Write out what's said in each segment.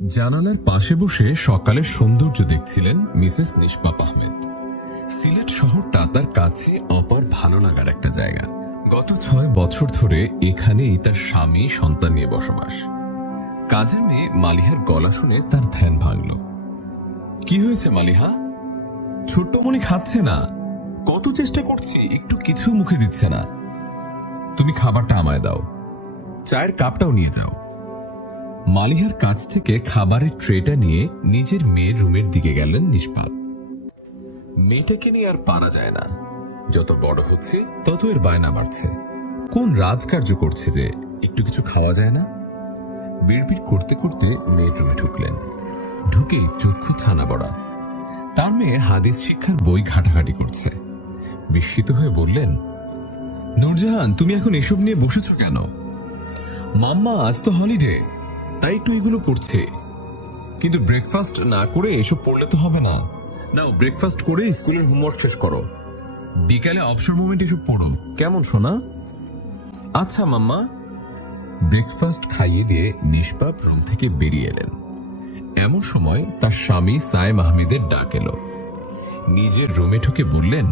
জানালার পাশে বসে সকালের সৌন্দর্য দেখছিলেন মিসেস নিষ্পাপ আহমেদ। সিলেট শহরটা তার কাছে অপার ভালো লাগার একটা জায়গা। গত 6 বছর ধরে এখানেই তার স্বামী সন্তান নিয়ে বসবাস। কাজের মেয়ে মালিহার গলা শুনে তার ধ্যান ভাঙল। কি হয়েছে মালিহা? ছোট্টমণি খাচ্ছে না। কত চেষ্টা করছি, একটু কিছু মুখে দিচ্ছে না। তুমি খাবারটা আমায় দাও, চায়ের কাপটাও নিয়ে যাও। মালিহার কাছ থেকে খাবারের ট্রেটা নিয়ে নিজের মেয়ের রুমের দিকে গেলেন নিষ্পাপ। মেয়েটাকে নিয়ে আর পারা যায় না। যত বড় হচ্ছে তত এর বায়না বাড়ছে। কোন রাজকার্য করছে যে একটু কিছু খাওয়া যায় না? বিড়বিড় করতে করতে মেয়ের রুমে ঢুকলেন। ঢুকেই চক্ষু ছানা বড়া। তার মেয়ে হাদিস শিক্ষার বই ঘাটাঘাটি করছে। বিস্মিত হয়ে বললেন, নূরজাহান, তুমি এখন এসব নিয়ে বসেছ কেন? মাম্মা, আজ তো হলিডে, তাই একটু এগুলো পড়ছে। কিন্তু ব্রেকফাস্ট না করে এসব পড়লে তো হবে না। নাও, ব্রেকফাস্ট করে স্কুলের হোমওয়ার্ক শেষ করো। বিকালে অবসর মোমেন্ট এসব পড়ো, কেমন শোনা? আচ্ছা মাম্মা। ব্রেকফাস্ট খাইয়ে দিয়ে নিষ্পাপ রুম থেকে বেরিয়ে এলেন। এমন সময় তার স্বামী সায়েম আহমেদের ডাক এলো। নিজের রুমে ঢুকে বললেন,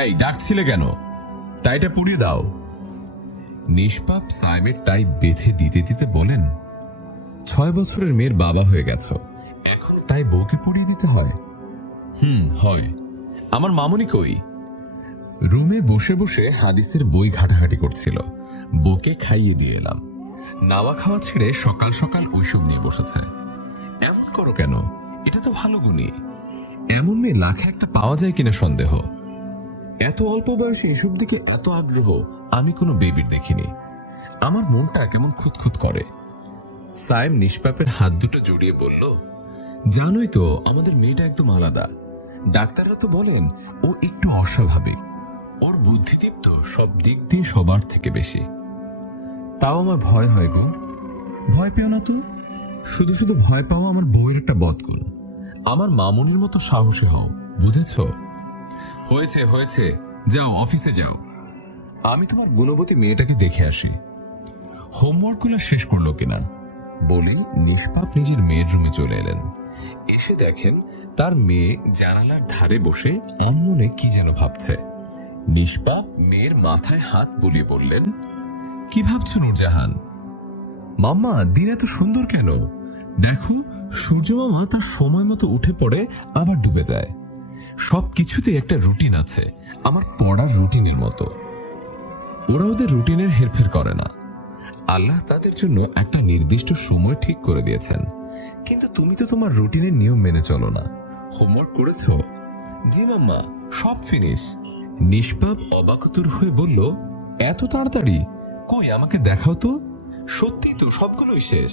এই ডাকছিলে কেন? টাইটা পরিয়ে দাও। নিষ্পাপ সায়েমের টাই বেঁধে দিতে দিতে বলেন, 6 বছরের মেয়ের বাবা হয়ে গেছ, এখন টাই বউকে পরিয়ে দিতে হয়? হয়। আমার মামুনি কই? রুমে বসে বসে হাদিসের বই ঘাটাঘাটি করছিল। বউকে খাইয়ে দিয়ে এলাম। নাওয়া খাওয়া ছেড়ে সকাল সকাল ওইসব নিয়ে বসেছে। এমন করো কেন? এটা তো ভালো গুণী। এমন মেয়ে লাখে একটা পাওয়া যায় কিনা সন্দেহ। এত অল্প বয়সে এসব দিকে এত আগ্রহ আমি কোনো বেবির দেখিনি। আমার মনটা কেমন খুঁতখুত করে। সায়েম নিষ্পাপের হাত দুটো জড়িয়ে বলল, জানোই তো আমাদের মেয়েটা একদম আলাদা। ডাক্তাররা তো বলেন ও একটু অস্বাভাবিক। ওর বুদ্ধিদীপ্ত সব দিক দিয়ে সবার থেকে বেশি। তাও আমার ভয় হয় গো। ভয় পেও না তো। শুধু শুধু ভয় পাওয়া আমার বউয়ের একটা বদগুণ। আমার মামুনির মতো সাহসী হও, বুঝেছ? হয়েছে হয়েছে, যাও অফিসে যাও। আমি তোমার গুণবতী মেয়েটাকে দেখে আসি। হোমওয়ার্কগুলো শেষ করলো কিনা বলে নিষ্পাপ নিজের মেয়ের রুমে চলে এলেন। এসে দেখেন তার মেয়ে জানালার ধারে বসে অনমনে কি যেন ভাবছে। নিষ্পাপ মেয়ের মাথায় হাত বুলিয়ে বললেন, কি ভাবছো নূরজাহান? মাম্মা, দিন এত সুন্দর কেন? দেখো, সূর্য মামা তার সময় মতো উঠে পড়ে আবার ডুবে যায়। সবকিছুতে একটা রুটিন আছে, আমার পড়ার রুটিনের মতো। ওরা ওদের রুটিনের হেরফের করে না। আল্লাহ তাদের জন্য একটা নির্দিষ্ট সময় ঠিক করে দিয়েছেন। কিন্তু তুমি তো তোমার রুটিনের নিয়ম মেনে চলো না। হোমওয়ার্ক করেছো? জি মাম্মা, সব ফিনিশ। নিষ্পাপ অবাকতুর হয়ে বলল, এত তাড়াতাড়ি? কই আমাকে দেখাও তো। সত্যি তো সবগুলোই শেষ।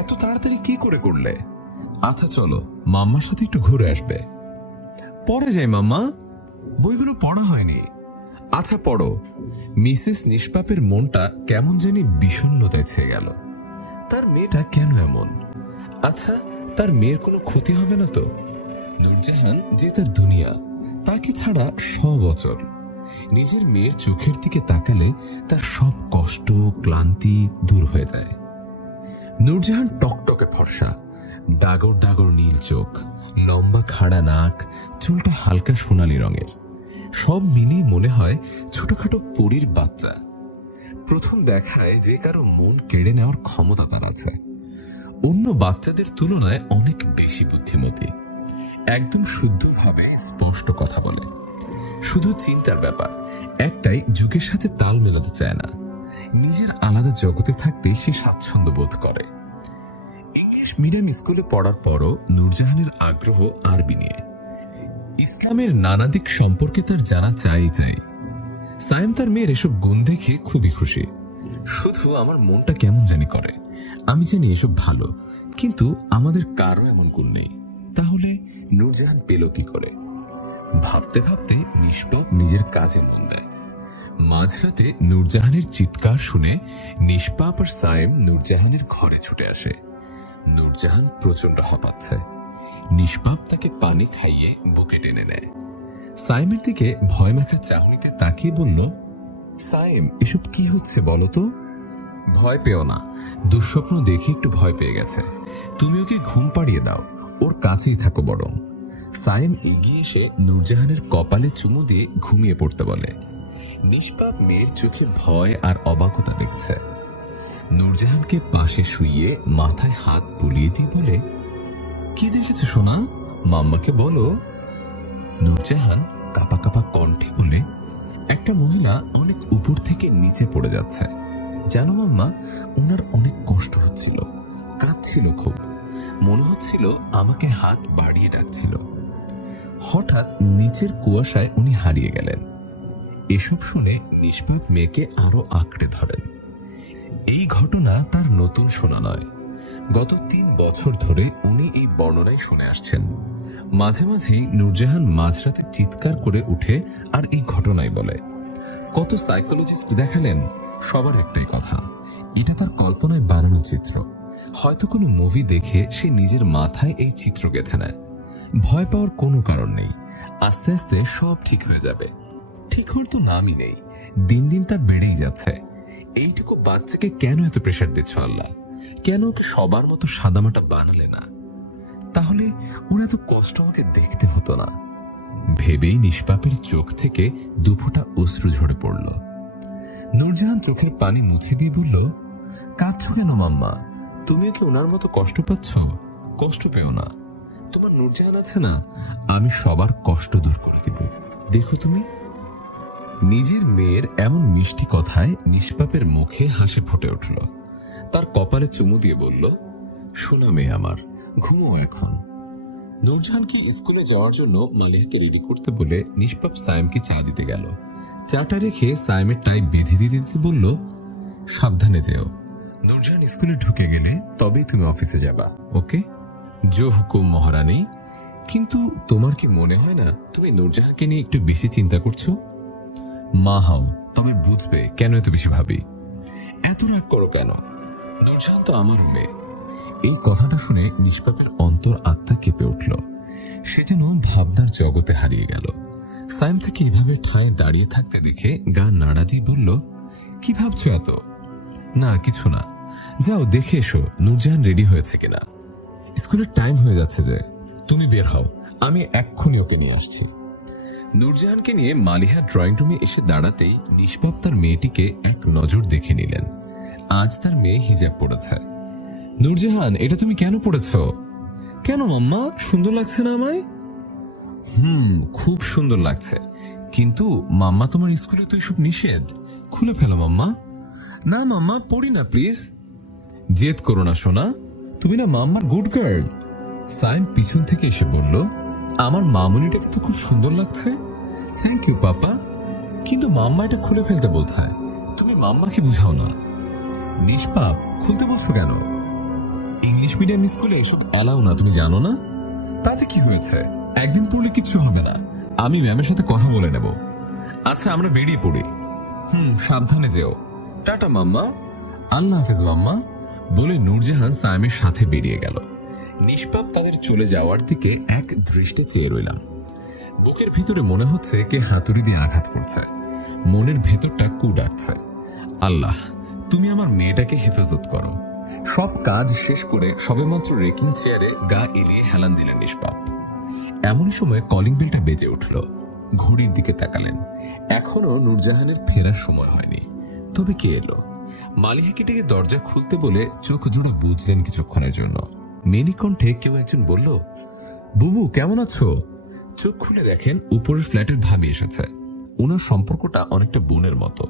এত তাড়াতাড়ি কি করে করলে? আচ্ছা চলো, মাম্মার সাথে একটু ঘুরে আসবে। পরে যাই মাম্মা, বইগুলো পড়া হয়নি। আচ্ছা পড়ো। মিসেস নিষ্পাপের মনটা কেমন জানি বিষণ্ণতায় ছেয়ে গেল। তার মেয়েটা কেন এমন? আচ্ছা, তার মেয়ের কোনো ক্ষতি হবে না তো? নূরজাহান যে তার দুনিয়া, তাকে ছাড়া 100 বছর। নিজের মেয়ের চোখের দিকে তাকালে তার সব কষ্ট ক্লান্তি দূর হয়ে যায়। নূরজাহান টকটকে ফর্সা, ডাগর ডাগর নীল চোখ, লম্বা খাড়া নাক, চুলটা হালকা সোনালী রঙের। সব মিলিয়ে মনে হয় ছোটখাটো পরীর বাচ্চা। প্রথম দেখায় যে কারো মন কেড়ে নেওয়ার ক্ষমতা তার আছে। অন্য বাচ্চাদের তুলনায় অনেক বেশি বুদ্ধিমতী। একদম শুদ্ধভাবে স্পষ্ট কথা বলে। শুধু চিন্তার ব্যাপার একটাই, যুগের সাথে তাল মেলাতে চায় না। নিজের আলাদা জগতে থাকতে সে স্বাচ্ছন্দ্য বোধ করে। ইংলিশ মিডিয়াম স্কুলে পড়ার পরও নূরজাহানের আগ্রহ আরবি নিয়ে। ইসলামের নানা দিক সম্পর্কে তার জানা চাই। সায়েম তার মেয়ের এসব গুণ দেখে খুবই খুশি। শুধু আমার মনটা কেমন জানি করে। আমি জানি এসব ভালো, কিন্তু আমাদের কারো এমন গুণ নেই। তাহলে নূরজাহান পেল কি করে? ভাবতে ভাবতে নিষ্পাপ নিজের কাজে মন দেয়। মাঝরাতে নূরজাহানের চিৎকার শুনে নিষ্পাপ আর সায়েম নূরজাহানের ঘরে ছুটে আসে। নূরজাহান প্রচন্ড হাঁপাচ্ছে। নিষ্পাপ তাকে পানি খাইয়ে বুকে টেনে নেয়। সায়েমের দিকে ভয় মাখা চাহনিতে তাকিয়ে বলল, সায়েম, এসব কি হচ্ছে বলো তো? ভয় পেও না, দুঃস্বপ্ন দেখে একটু ভয় পেয়ে গেছে। তুমি ওকে ঘুম পাড়িয়ে দাও, ওর কাছেই থাকো বরং। সায়েম এগিয়ে এসে নূরজাহানের কপালে চুমু দিয়ে ঘুমিয়ে পড়তে বলে। নিষ্পাপ মেয়ের চোখে ভয় আর অবাকতা দেখছে। নূরজাহানকে পাশে শুইয়ে মাথায় হাত বুলিয়ে দিয়ে বলে, কি দেখেছো সোনা, মাম্মাকে বলো। নূরজাহান কাঁপা কাঁপা কণ্ঠে বলে, একটা মহিলা অনেক উপর থেকে নিচে পড়ে যাচ্ছে। জানো মাম্মা, ওনার অনেক কষ্ট হচ্ছিল, কাঁদছিল খুব, মনে হচ্ছিল আমাকে হাত বাড়িয়ে ডাকছিল। হঠাৎ নিচের কুয়াশায় উনি হারিয়ে গেলেন। এসব শুনে নিষ্পাপ মেয়েকে আরো আঁকড়ে ধরেন। এই ঘটনা তার নতুন শোনা নয়, গত 3 বছর ধরে উনি এই বর্ণনাই শুনে আসছেন। মাঝে মাঝেই নূরজাহান মাঝরাতে চিৎকার করে উঠে আর এই ঘটনাই বলে। কত সাইকোলজিস্ট দেখালেন, সবার একটাই কথা, এটা তার কল্পনায় বানানো চিত্র। হয়তো কোনো মুভি দেখে সে নিজের মাথায় এই চিত্র গেঁথে নেয়। ভয় পাওয়ার কোনো কারণ নেই, আস্তে আস্তে সব ঠিক হয়ে যাবে। ঠিক হওয়ার তো নামই নেই, দিন দিন তা বেড়েই যাচ্ছে। এইটুকু বাচ্চাকে কেন এত প্রেশার দিচ্ছ আল্লাহ? কেন ওকে সবার মতো সাদামাটা বানালে না? তাহলে ওর এত কষ্ট আমাকে দেখতে হতো না। ভেবেই নিষ্পাপের চোখ থেকে দুফোঁটা অশ্রু ঝরে পড়ল। নূরজাহান চোখের পানি মুছে দিয়ে বলল, কাঁদছো কেন মাম্মা? তুমি কি ওনার মতো কষ্ট পাচ্ছ? কষ্ট পেও না, তোমার নূরজাহান আছে না, আমি সবার কষ্ট দূর করে দিব, দেখো তুমি। নিজের মেয়ের এমন মিষ্টি কথায় নিষ্পাপের মুখে হাসি ফুটে উঠল। তার কপালে চুমু দিয়ে বলল, শোনা মেয়ে আমার, ঘুমো এখন। নূরজাহানকে স্কুলে যাওয়ার জন্য মালিহাকে রেডি করতে বলে নিষ্পাপ সায়েমকে চা দিতে গেল। চাটা রেখে সায়েমের টাই বেঁধে দিতে দিতে বলল, সাবধানে যেও। নূরজাহান স্কুলে ঢুকে গেলে তবেই তুমি অফিসে যাবা, ওকে? জো হুকুম মহারানী। কিন্তু তোমার কি মনে হয় না তুমি নূরজাহানকে নিয়ে একটু বেশি চিন্তা করছো? মা হও, তবে বুঝবে কেন এত বেশি ভাবি। এত রাগ করো কেন? নূরজাহান তো আমার মেয়ে। এই কথাটা শুনে নিষ্পাপের অন্তর আত্মা কেঁপে উঠল। সে যেন ভাবনার জগতে হারিয়ে গেল। সায়েম থেকে এভাবে ঠায় দাঁড়িয়ে থাকতে দেখে গা নাড়া দিয়ে বলল, কি ভাবছো এত? না কিছু না, যাও দেখে এসো নূরজাহান রেডি হয়েছে কিনা। স্কুলের টাইম হয়ে যাচ্ছে যে, তুমি বের হও, আমি এক্ষুনি ওকে নিয়ে আসছি। নূরজাহানকে নিয়ে মালিহা ড্রয়িং রুমে এসে দাঁড়াতেই নিষ্পাপ তার মেয়েটিকে এক নজর দেখে নিলেন। আজ তার মেয়ে হিজাব পড়েছে। নূরজাহান, এটা তুমি কেন পড়েছ? কেন মাম্মা, সুন্দর লাগছে না আমায়? খুব সুন্দর লাগছে, কিন্তু মাম্মা তোমার স্কুলে তো এসব নিষেধ, খুলে ফেলো মাম্মা। না মাম্মা, পড়ি না প্লিজ। জেদ করো না সোনা, তুমি না মাম্মার গুড গার্ল। সায়েম পিছন থেকে এসে বলল, আমার মামুনিটাকে তো খুব সুন্দর লাগছে। থ্যাংক ইউ পাপা, কিন্তু মাম্মা এটা খুলে ফেলতে বলছে, তুমি মাম্মাকে বুঝাও না। নিষ্পাপ, খুলতে বলছো কেন? ইংলিশ মিডিয়াম স্কুলে এসব অ্যালাউ না, তুমি জানো না? তাতে কি হয়েছে, একদিন পড়লে কিচ্ছু হবে না, আমি ম্যামের সাথে কথা বলে নেব। আচ্ছা আমরা বেরিয়ে পড়ি। সাবধানে যেও। টাটা মাম্মা। আল্লাহ হাফেজ মাম্মা। বলে নূরজাহান সায়েমের সাথে বেরিয়ে গেল। নিষ্পাপ তাদের চলে যাওয়ার দিকে এক দৃষ্টে চেয়ে রইলাম। বুকের ভিতরে মনে হচ্ছে কে হাতুড়ি দিয়ে আঘাত করছে। মনের ভেতরটা কু ডাকছে, আল্লাহ তুমি আমার মেয়েটাকে হেফাজত করো। সব কাজ শেষ করে সবেমাত্র রেকিং চেয়ারে গা এলিয়ে হেলান দিলেন নিষ্পাপ। এমনই সময় কলিং বেলটা বেজে উঠল। ঘড়ির দিকে তাকালেন, এখনো নূরজাহানের ফেরার সময় হয়নি। তবে কে এলো? মালিহাকে ডেকে দরজা খুলতে বলে চোখ জোড়া বুঝলেন কিছুক্ষণের জন্য। মেনি কণ্ঠে কেউ একজন বলল, বুবু কেমন আছো? চোখ খুলে দেখেন উপরের ফ্ল্যাটের ভাবি এসেছে। ওনার সম্পর্কটা অনেকটা বোনের মতো,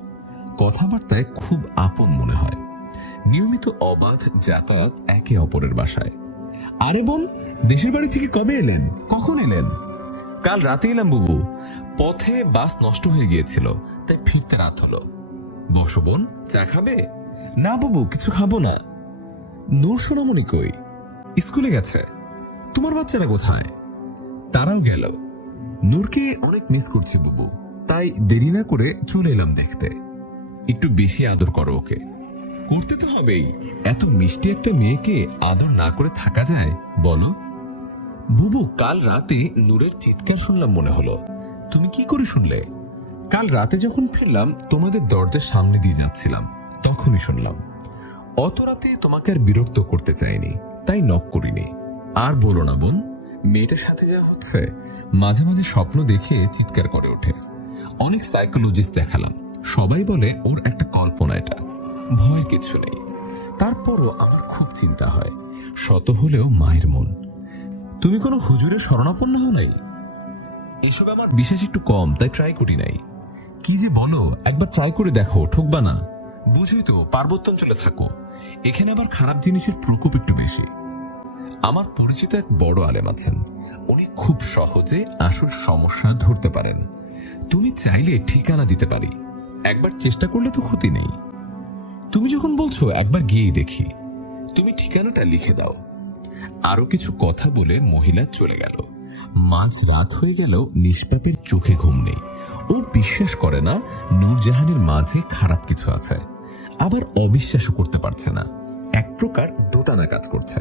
কথাবার্তায় খুব আপন মনে হয়। নিয়মিত অবাধ যাতায়াত একে অপরের বাসায়। আরে বোন, দেশের বাড়ি থেকে কবে এলেন? কখন এলেন? কাল রাতে এলাম বুবু, পথে বাস নষ্ট হয়ে গিয়েছিল, তাই ফিরতে রাত হলো। বসো বোন, চা খাবে? না বুবু, কিছু খাবো না। নূর সোনামণি কই? স্কুলে গেছে। তোমার বাচ্চারা কোথায়? তারাও গেল। নূরকে অনেক মিস করছি বুবু, তাই দেরি না করে চলে এলাম দেখতে। একটু বেশি আদর করো ওকে। করতে তো হবেই, এত মিষ্টি একটা মেয়েকে আদর না করে থাকা যায় বলো? বুবু, কাল রাতে নূরের চিৎকার শুনলাম মনে হলো। তুমি কি করে শুনলে? কাল রাতে যখন ফিরলাম তোমাদের দরজার সামনে দিয়ে যাচ্ছিলাম, তখনই শুনলাম। অত রাতে তোমাকে আর বিরক্ত করতে চাইনি, তাই নক করিনি। আর বলো না বোন, মেয়েটার সাথে যা হচ্ছে, মাঝে মাঝে স্বপ্ন দেখে চিৎকার করে ওঠে। অনেক সাইকোলজিস্ট দেখালাম, সবাই বলে ওর একটা কল্পনা, এটা ভয়ের কিছু নেই। তারপরও আমার খুব চিন্তা হয়, শত হলেও মায়ের মন। তুমি কোনো হুজুরের শরণাপন্ন হও নাই? এসব আমার বিশ্বাস একটু কম, তাই ট্রাই করি নাই। কি যে বলো, একবার ট্রাই করে দেখো, ঠকবা না। বুঝই তো, পার্বত্যাঞ্চলে থাকো, এখানে আবার খারাপ জিনিসের প্রকোপ একটু বেশি। আমার পরিচিত এক বড় আলেম আছেন, উনি খুব সহজে আসল সমস্যা ধরতে পারেন। তুমি চাইলে ঠিকানা দিতে পারি, একবার চেষ্টা করলে তো ক্ষতি নেই। তুমি যখন বলছো একবার গিয়েই দেখি, তুমি ঠিকানাটা লিখে দাও। আরো কিছু কথা বলে মহিলা চলে গেল। মাঝ রাত হয়ে গেল, নিষ্পাপের চোখে ঘুম নেই। ও বিশ্বাস করে না নূরজাহানের মাঝে খারাপ কিছু আছে, আবার অবিশ্বাসও করতে পারছে না। এক প্রকার দোটানা কাজ করছে।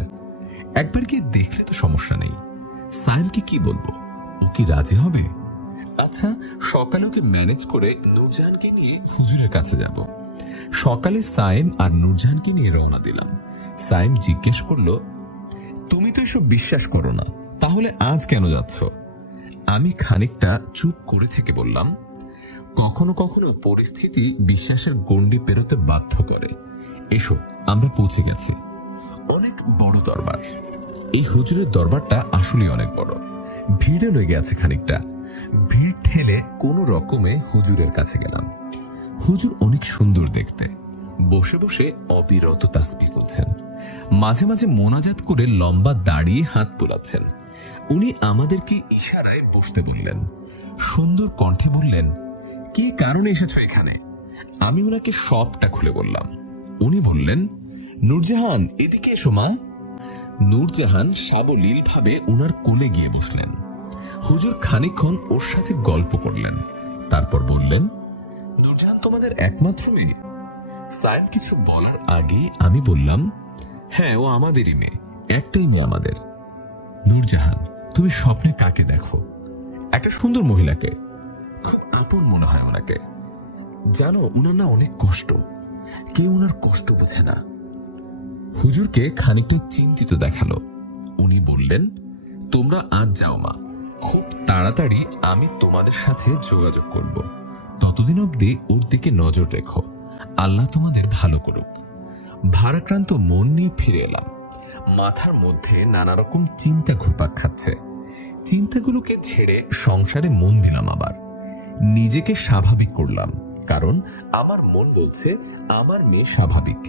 একবার গিয়ে দেখলে তো সমস্যা নেই। সাইমকে কি বলবো, ও কি রাজি হবে? আচ্ছা, সকালে ওকে ম্যানেজ করে নূরজাহানকে নিয়ে হুজুরের কাছে যাব। সকালে সাইম আর নূরজাহানকে নিয়ে রওনা দিলাম। সাইম জিজ্ঞেস করলো, তুমি তো এসব বিশ্বাস করো না, তাহলে আজ কেন যাচ্ছ? আমি খানিকটা চুপ করে থেকে বললাম, কখনো কখনো পরিস্থিতি বিশ্বাসের গণ্ডি পেরোতে বাধ্য করে। এসো, আমরা পৌঁছে গেছি। অনেক বড় দরবার। এই হুজুরের দরবারটা আসলে অনেক বড়। ভিড়ে লেগে আছে খানিকটা। ভিড় ঠেলে কোনো রকমে হুজুরের কাছে গেলাম। হুজুর অনেক সুন্দর দেখতে, বসে বসে অবিরত তাসবিহ করছেন। মাঝে মাঝে মোনাজাত করে লম্বা দাঁড়িয়ে হাত তোলাচ্ছেন। উনি আমাদেরকে ইশারায় বসতে বললেন। সুন্দর কণ্ঠে বললেন, কি কারণে এসেছো এখানে? আমি ওনাকে সবটা খুলে বললাম। উনি বললেন, নূরজাহান, এদিকে এসো মা। নূরজাহান সাবলীল ভাবে উনার কোলে গিয়ে বসলেন। হুজুর খানিকক্ষণ ওর সাথে গল্প করলেন, তারপর বললেন, নূরজাহান তোমাদের একমাত্র মেয়ে? সাইম কিছু বলার আগেই আমি বললাম, হ্যাঁ, ও আমাদেরই মেয়ে, একটাই মেয়ে আমাদের। নূরজাহান, তুমি স্বপ্নে কাকে দেখো? একটা সুন্দর মহিলাকে, খুব আপন মনে হয় ওনাকে। জানো, উনার না অনেক কষ্ট, কেউ উনার কষ্ট বোঝে না। হুজুরকে খানিকটা চিন্তিত দেখালো। উনি বললেন, তোমরা আজ যাও মা, খুব তাড়াতাড়ি আমি তোমাদের সাথে যোগাযোগ করব। ততদিন অবধি ওর দিকে নজর রেখো, আল্লাহ তোমাদের ভালো করুক। ভারাক্রান্ত মন নিয়ে ফিরে এলাম। মাথার মধ্যে নানা রকম চিন্তা ঘুরপাক খাচ্ছে। চিন্তাগুলোকে ঝেড়ে সংসারে মন দিলাম। আবার নিজেকে স্বাভাবিক করলাম, কারণ আমার মন বলছে আমার মেয়ে স্বাভাবিক।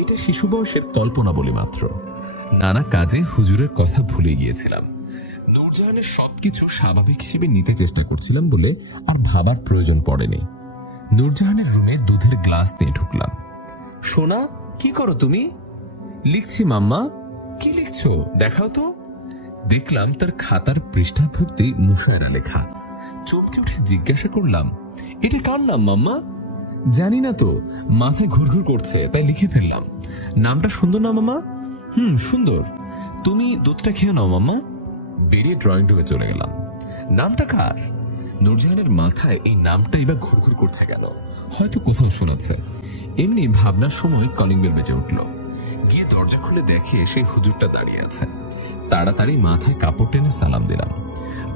এটা শিশু বয়সের কল্পনা বলে মাত্র। নানা কাজে হুজুরের কথা ভুলে গিয়েছিলাম। নূরজাহানের সবকিছু স্বাভাবিক হিসেবে নিতে চেষ্টা করছিলাম বলে আর ভাবার প্রয়োজন পড়েনি। নূরজাহানের রুমে দুধের গ্লাস নিয়ে ঢুকলাম। সোনা, কি করো তুমি? লিখছি মাম্মা। কি লিখছো, দেখাও তো। দেখলাম তার খাতার পৃষ্ঠা ভর্তি মুশায়রা লেখা। চমকে উঠে জিজ্ঞাসা করলাম, এটা কার নাম মাম্মা? জানি না তো, মাথায় ঘুরঘুর করছে, তাই লিখে ফেললাম। নামটা সুন্দর না মাম্মা? সুন্দর। তুমি দুধটা খেয়ে নাও মাম্মা। বেরিয়ে ড্রয়িং রুমে চলে গেলাম। নামটা কার? নূরজাহানের মাথায় এই নামটাই বা ঘুরঘুর করছে কেন? হয়তো কোথাও শোনাচ্ছে। এমনি ভাবনার সময় কলিং বেল বেজে উঠল। গিয়ে দরজা খুলে দেখে সেই হুজুরটা দাঁড়িয়ে আছে। তাড়াতাড়ি মাথায় কাপড় টেনে সালাম দিলাম,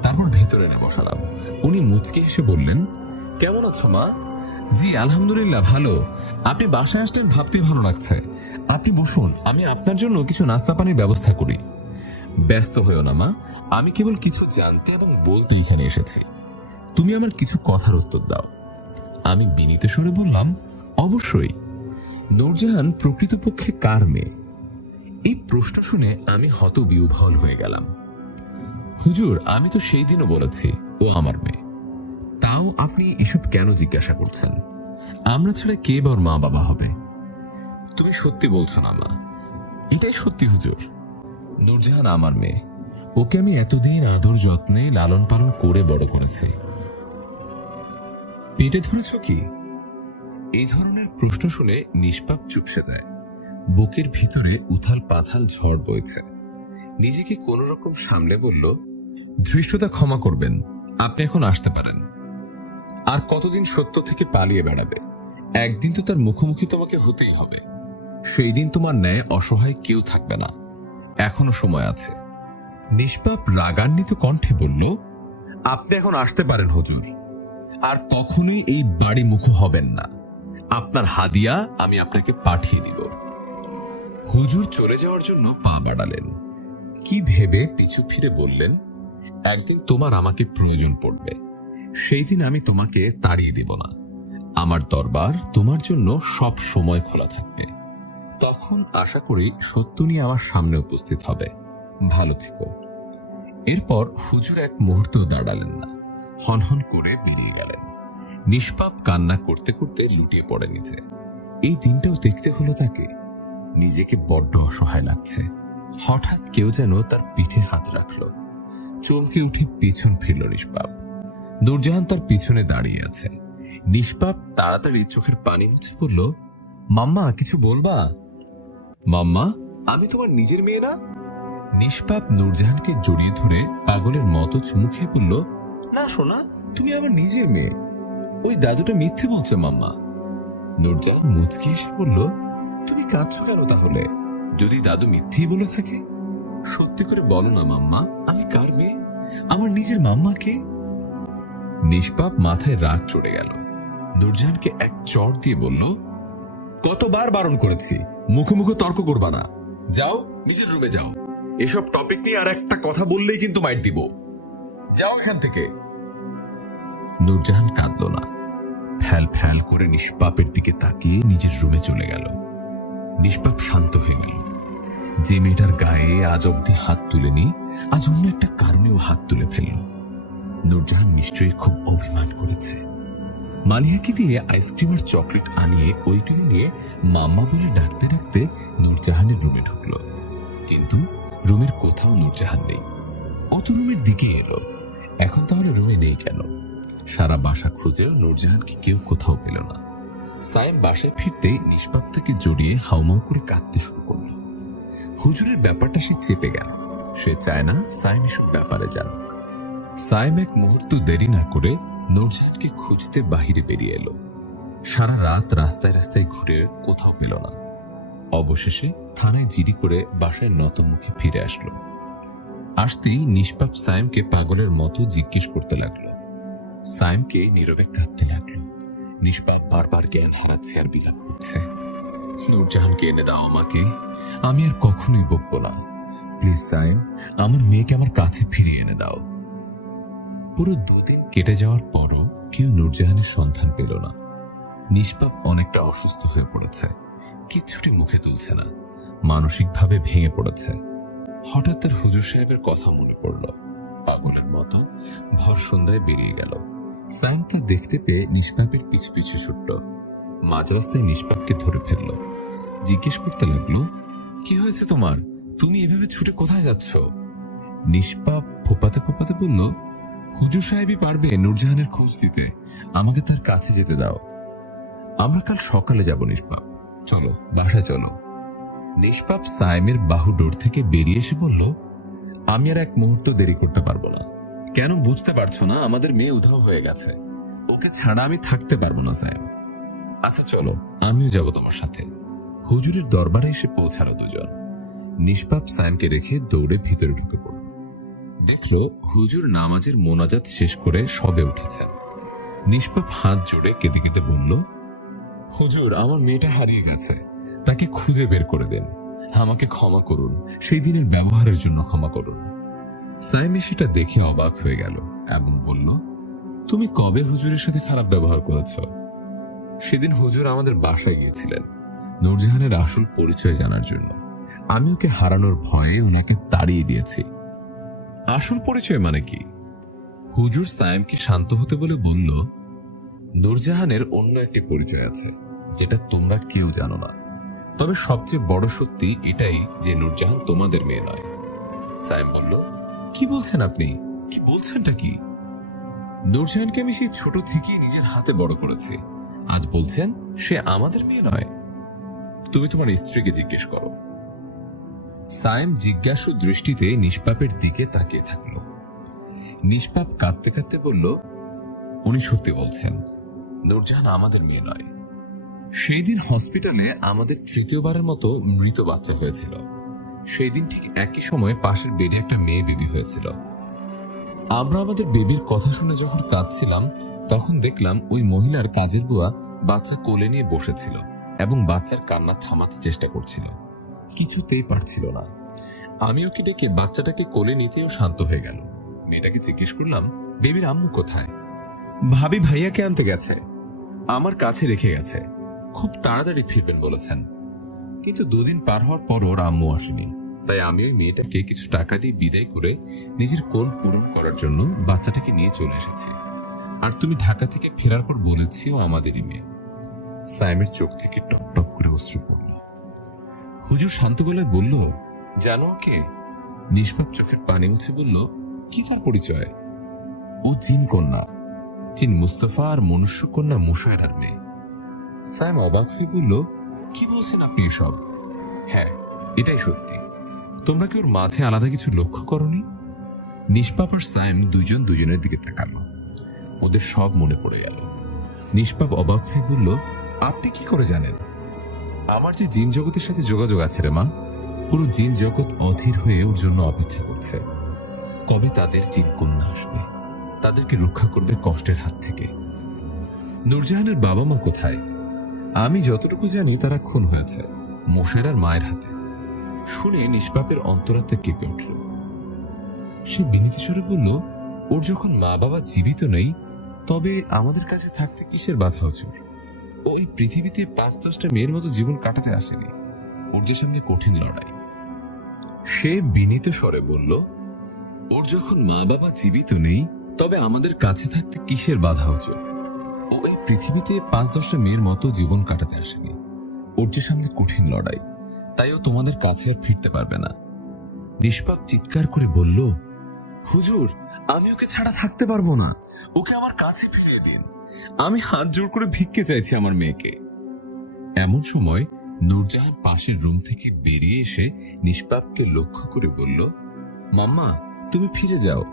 তারপর ভেতরে এনে বসালাম। উনি মুচকে এসে বললেন, কেমন আছো মা? জি আলহামদুলিল্লাহ ভালো। আপনি বাসায় আসলেন ভাবতে ভালো লাগছে। আপনি বসুন, আমি আপনার জন্য কিছু নাস্তা পানির ব্যবস্থা করি। ব্যস্ত হয়েও না মা, আমি কেবল কিছু জানতে এবং বলতে এখানে এসেছি। তুমি আমার কিছু কথার উত্তর দাও। আমি বিনীত সুরে বললাম, অবশ্যই। নূরজাহান প্রকৃতপক্ষে কার মেয়ে? এই প্রশ্ন শুনে আমি হতবিহ্বল হয়ে গেলাম। হুজুর, আমি তো সেই দিনও বলেছি ও আমার মেয়ে, তাও আপনি এসব কেন জিজ্ঞাসা করছেন? আমরা ছাড়া কে বা ওর মা বাবা হবে? তুমি সত্যি বলছো না মা? এটাই সত্যি হুজুর। নূরজাহান আমার মেয়ে, ওকে আমি এতদিন আদর যত্নে লালন পালন করে বড় করেছি। পেটে ধরেছ কি? এই ধরনের প্রশ্ন শুনে নিষ্পাপ চুপসে যায়। বুকের ভিতরে উথাল পাথাল ঝড় বইছে। নিজেকে কোন রকম সামলে বলল, ধৃষ্টতা ক্ষমা করবেন, আপনি এখন আসতে পারেন। আর কতদিন সত্য থেকে পালিয়ে বেড়াবে? একদিন তো তার মুখোমুখি তোমাকে হতেই হবে। সেই দিন তোমার ন্যায় অসহায় কেউ থাকবে না। এখনো সময় আছে। নিষ্পাপ রাগান্বিত কণ্ঠে বলল, আপনি এখন আসতে পারেন হুজুর, আর কখনোই এই বাড়ি মুখ হবেন না। আপনার হাদিয়া আমি আপনাকে পাঠিয়ে দিব। হুজুর চলে যাওয়ার জন্য পা বাড়ালেন। কি ভেবে পিছু ফিরে বললেন, একদিন তোমার আমাকে প্রয়োজন পড়বে, সেই দিন আমি তোমাকে তাড়িয়ে দেব না। আমার দরবার তোমার জন্য সব সময় খোলা থাকবে। তখন আশা করি সত্য নিয়ে আমার সামনে উপস্থিত হবে। ভালো থেকো। এরপর হুজুর এক মুহূর্ত দাঁড়ালেন না, হনহন করে বেরিয়ে গেলেন। নিষ্পাপ কান্না করতে করতে লুটিয়ে পড়ে নিচে। এই দিনটাও দেখতে হলো তাকে। নিজেকে বড্ড অসহায় লাগছে। হঠাৎ কেউ যেন তার পিঠে হাত রাখল। চমকে উঠে পিছন ফিরল নিষ্পাপ। নূরজাহান তার পিছনে দাঁড়িয়ে আছে। নিষ্পাপ তাড়াতাড়ি চোখের পানি মুছে বলল, মাম্মা কিছু বলবা? মাম্মা, আমি তোমার নিজের মেয়ে না? নিষ্পাপ নূরজাহানকে জড়িয়ে ধরে পাগলের মতো চুমু খেয়ে বলল, না সোনা, তুমি আমার নিজের মেয়ে। ওই দাদুটা মিথ্যে বলছে মাম্মা। নূরজাহান মুচকে এসে বলল, তুমি কাঁদছো কেন তাহলে? যদি দাদু মিথ্যেই বলে থাকে, সত্যি করে বলো না মাম্মা, আমি কার মেয়ে? আমার নিজের মাম্মা কে? নিষ্পাপ মাথায় রাগ চড়ে গেল। নূরজাহানকে এক চড় দিয়ে বলল, কতবার বারণ করেছি, মুখে মুখে তর্ক করবা না। যাও, নিজের রুমে যাও। এসব টপিক নিয়ে আর একটা কথা বললেই কিন্তু মাইট দিব। যাও এখান থেকে। নূরজাহান কাঁদল না। ফ্যাল ফ্যাল করে নিষ্পাপের দিকে তাকিয়ে নিজের রুমে চলে গেল। নিষ্পাপ শান্ত হয়ে গেল। যে মেয়েটার গায়ে আজ অব্দি হাত তুলেনি, আজ অন্য একটা কারণেও হাত তুলে ফেলল। নূরজাহান নিশ্চয়ই খুব অভিমান করেছে। মালিহাকে দিয়ে আইসক্রিম আর চকলেট আনিয়ে ওইগুলো নিয়ে মাম্মা বলে ডাকতে ডাকতে নূরজাহানের রুমে ঢুকল। কিন্তু রুমের কোথাও নূরজাহান নেই। ও তো রুমের দিকে এলো, এখন তাহলে রুমে নেই কেন? সারা বাসা খুঁজেও নূরজাহানকে কেউ কোথাও পেল না। সায়েম বাসায় ফিরতেই নিষ্পাপ থেকে জড়িয়ে হাউমাউ করে কাঁদতে শুরু করল। হুজুরের ব্যাপারটা সে চেপে গেল। সে চায় না সায়েম এসব ব্যাপারে জানুক। সায়েম এক মুহূর্ত দেরি না করে নূরজাহানকে খুঁজতে বাহিরে বেরিয়ে এলো। সারা রাত রাস্তায় রাস্তায় ঘুরে কোথাও পেল না। অবশেষে থানায় জিডি করে বাসায় নত মুখে ফিরে আসলো। আসতেই নিষ্পাপ সায়েমকে পাগলের মতো জিজ্ঞেস করতে লাগলো। সায়েমকে নীরবে কাঁদতে লাগলো। নিষ্পাপ বারবার জ্ঞান হারাচ্ছে আর বিলাপ করছে। নূরজাহানকে এনে দাও আমাকে, আমি আর কখনোই বকবো না। প্লিজ সায়েম, আমার মেয়েকে আমার কাছে ফিরিয়ে এনে দাও। পুরো 2 দিন কেটে যাওয়ার পরও কেউ নূরজাহানের সন্ধান পেল না। নিষ্পাপ অনেকটা অসুস্থ হয়ে পড়েছে, কিচ্ছুটি মুখে তুলছে না, মানসিকভাবে ভেঙে পড়েছে। হঠাৎ তার হুজুর সাহেবের কথা মনে পড়ল। পাগলের মতো ভর সন্ধ্যায় বেরিয়ে গেল। সায়েম তা দেখতে পেয়ে নিষ্পাপের পিছু পিছু ছুটল। মাঝ রাস্তায় নিষ্পাপকে ধরে ফেলল। জিজ্ঞেস করতে লাগলো, কি হয়েছে তোমার? তুমি এভাবে ছুটে কোথায় যাচ্ছ? নিষ্পাপ ফোপাতে ফোপাতে বলল, হুজুর সাহেবই পারবে নূরজাহানের খোঁজ দিতে, আমাকে তার কাছে যেতে দাও। আমরা কাল সকালে যাব নিষ্পাপ, চলো বাসায় চলো। নিষ্পাপ সায়েমের বাহু ডোর থেকে বেরিয়ে এসে বলল, আমি আর এক মুহূর্ত দেরি করতে পারবো না। কেন বুঝতে পারছো না? আমাদের মেয়ে উধাও হয়ে গেছে, ওকে ছাড়া আমি থাকতে পারবো না সায়েম। আচ্ছা চলো, আমিও যাব তোমার সাথে। হুজুরের দরবারে এসে পৌঁছালো দুজন। নিষ্পাপ সায়েমকে রেখে দৌড়ে ভিতরে ঢুকে পড়ল। দেখলো হুজুর নামাজের মোনাজাত শেষ করে সবে উঠেছেন। নিষ্পাপ হাত জোড়ে কেঁদে কেঁদে বলল, হুজুর, আমার মেয়েটা হারিয়ে গেছে, তাকে খুঁজে বের করে দেন। আমাকে ক্ষমা করুন, সেই দিনের ব্যবহারের জন্য ক্ষমা করুন। সায়েম সেটা দেখে অবাক হয়ে গেল এবং বলল, তুমি কবে হুজুরের সাথে খারাপ ব্যবহার করেছ? সেদিন হুজুর আমাদের বাসায় গিয়েছিলেন নূরজাহানের আসল পরিচয় জানার জন্য। আমি ওকে হারানোর ভয়ে ওনাকে তাড়িয়ে দিয়েছি। আসল পরিচয় মানে কি? হুজুর সায়েমকে শান্ত হতে বলে বলল, নূরজাহানের অন্য একটি পরিচয় আছে যেটা তোমরা কেউ জানো না। তবে সবচেয়ে বড় সত্যি এটাই যে নূরজাহান তোমাদের মেয়ে নয়। সায়েম বলল, কি বলছেন আপনি? কি বলছেনটা কি? নূরজাহানকে আমি সেই ছোট থেকেই নিজের হাতে বড় করেছি, আজ বলছেন সে আমাদের মেয়ে নয়? তুমি তোমার স্ত্রীকে জিজ্ঞেস করো। সায়েম জিজ্ঞাসু দৃষ্টিতে নিষ্পাপের দিকে তাকিয়ে থাকলো। নিষ্পাপ কাঁদতে কাঁদতে বলল, উনি সত্যি বলছেন, নূরজাহান আমাদের মেয়ে নয়। সেই দিন হসপিটালে আমাদের তৃতীয়বারের মতো মৃত বাচ্চা হয়েছিল। সেই দিন ঠিক একই সময়ে পাশের বেডে একটা মেয়ে বেবি হয়েছিল। আমরা আমাদের বেবির কথা শুনে যখন কাঁদছিলাম, তখন দেখলাম ওই মহিলার কাজের বুয়া বাচ্চা কোলে নিয়ে বসেছিল এবং বাচ্চার কান্না থামাতে চেষ্টা করছিল, কিছুতেই পারছিল না। আমি ওকে ডেকে বাচ্চাটাকে কোলে নিতেও শান্ত হয়ে গেল। মেয়েটাকে জিজ্ঞেস করলাম, বেবির আম্মু কোথায়? ভাবি ভাইয়াকে আনতে গেছে, আমার কাছে রেখে গেছে, খুব তাড়াতাড়ি ফিরবেন বলেছেন। কিন্তু 2 দিন পার হওয়ার পর ওর আম্মু আসেনি। তাই আমি ওই মেয়েটাকে কিছু টাকা দিয়ে বিদায় করে নিজের কোল পূরণ করার জন্য বাচ্চাটাকে নিয়ে চলে এসেছি। আর তুমি ঢাকা থেকে ফেরার পর বলেছিও আমাদেরই মেয়ে। সাইমের চোখ থেকে টপ টপ করে অশ্রু পড়ল। হুজুর শান্ত গলায় বলল, জানো ওকে? নিষ্পাপ চোখের পানি মুছে বলল, কি তার পরিচয়? ও জিন কন্যা, জিন মুস্তফা আর মনুষ্য কন্যা মুশায়রার মেয়ে। সাইম অবাক হয়ে বলল, কি বলছেন আপনি এসব? হ্যাঁ, এটাই সত্যি। তোমরা কি ওর মাঝে আলাদা কিছু লক্ষ্য করনি? নিষ্পাপ আর সাইম দুজন দুজনের দিকে তাকালো। ওদের সব মনে পড়ে গেল। নিষ্পাপ অবাক হয়ে বলল, আপনি কি করে জানেন? আমার যে জিন জগতের সাথে যোগাযোগ আছে রে মা, পুরো জিন জগৎ অধীর হয়ে ওর জন্য অপেক্ষা করছে। কবে তাদের জিন কন্যা আসবে, তাদেরকে রক্ষা করবে কষ্টের হাত থেকে। নূরজাহানের বাবা মা কোথায়? আমি যতটুকু জানি তারা খুন হয়েছে মোশেরার মায়ের হাতে। শুনে নিষ্পাপের অন্তরাত্মা কেঁপে উঠল। সে বিনীত স্বরে বলল, ওর যখন মা বাবা জীবিত নেই, তবে আমাদের কাছে থাকতে কিসের বাধা হচ্ছে? ওই পৃথিবীতে 5-10টা মেয়ের মতো জীবন কাটাতে আসেনি। ওর যে সামনে কঠিন লড়াই। সে বিনীত স্বরে বলল, ওর যখন মা বাবা জীবিত নেই, তবে আমাদের কাছে থাকতে কিসের বাধা হচ্ছে? ও এই পৃথিবীতে 5-10টা মেয়ের মতো জীবন কাটাতে আসেনি। ওর যে সামনে কঠিন লড়াই, তাই ও তোমাদের কাছে আর ফিরতে পারবে না। নিষ্পাপ চিৎকার করে বলল, হুজুর, আমি ওকে ছাড়া থাকতে পারবো না। ওকে আমার কাছে ফিরিয়ে দিন। আমি হাত জোড় করে ভিক্ষে চাইছি আমার মেয়েকে। এমন সময় নূরজাহান পাশের রুম থেকে বেরিয়ে এসে নিষ্পাপকে লক্ষ্য করে বলল, মাম্মা, তুমি ফিরে যাও।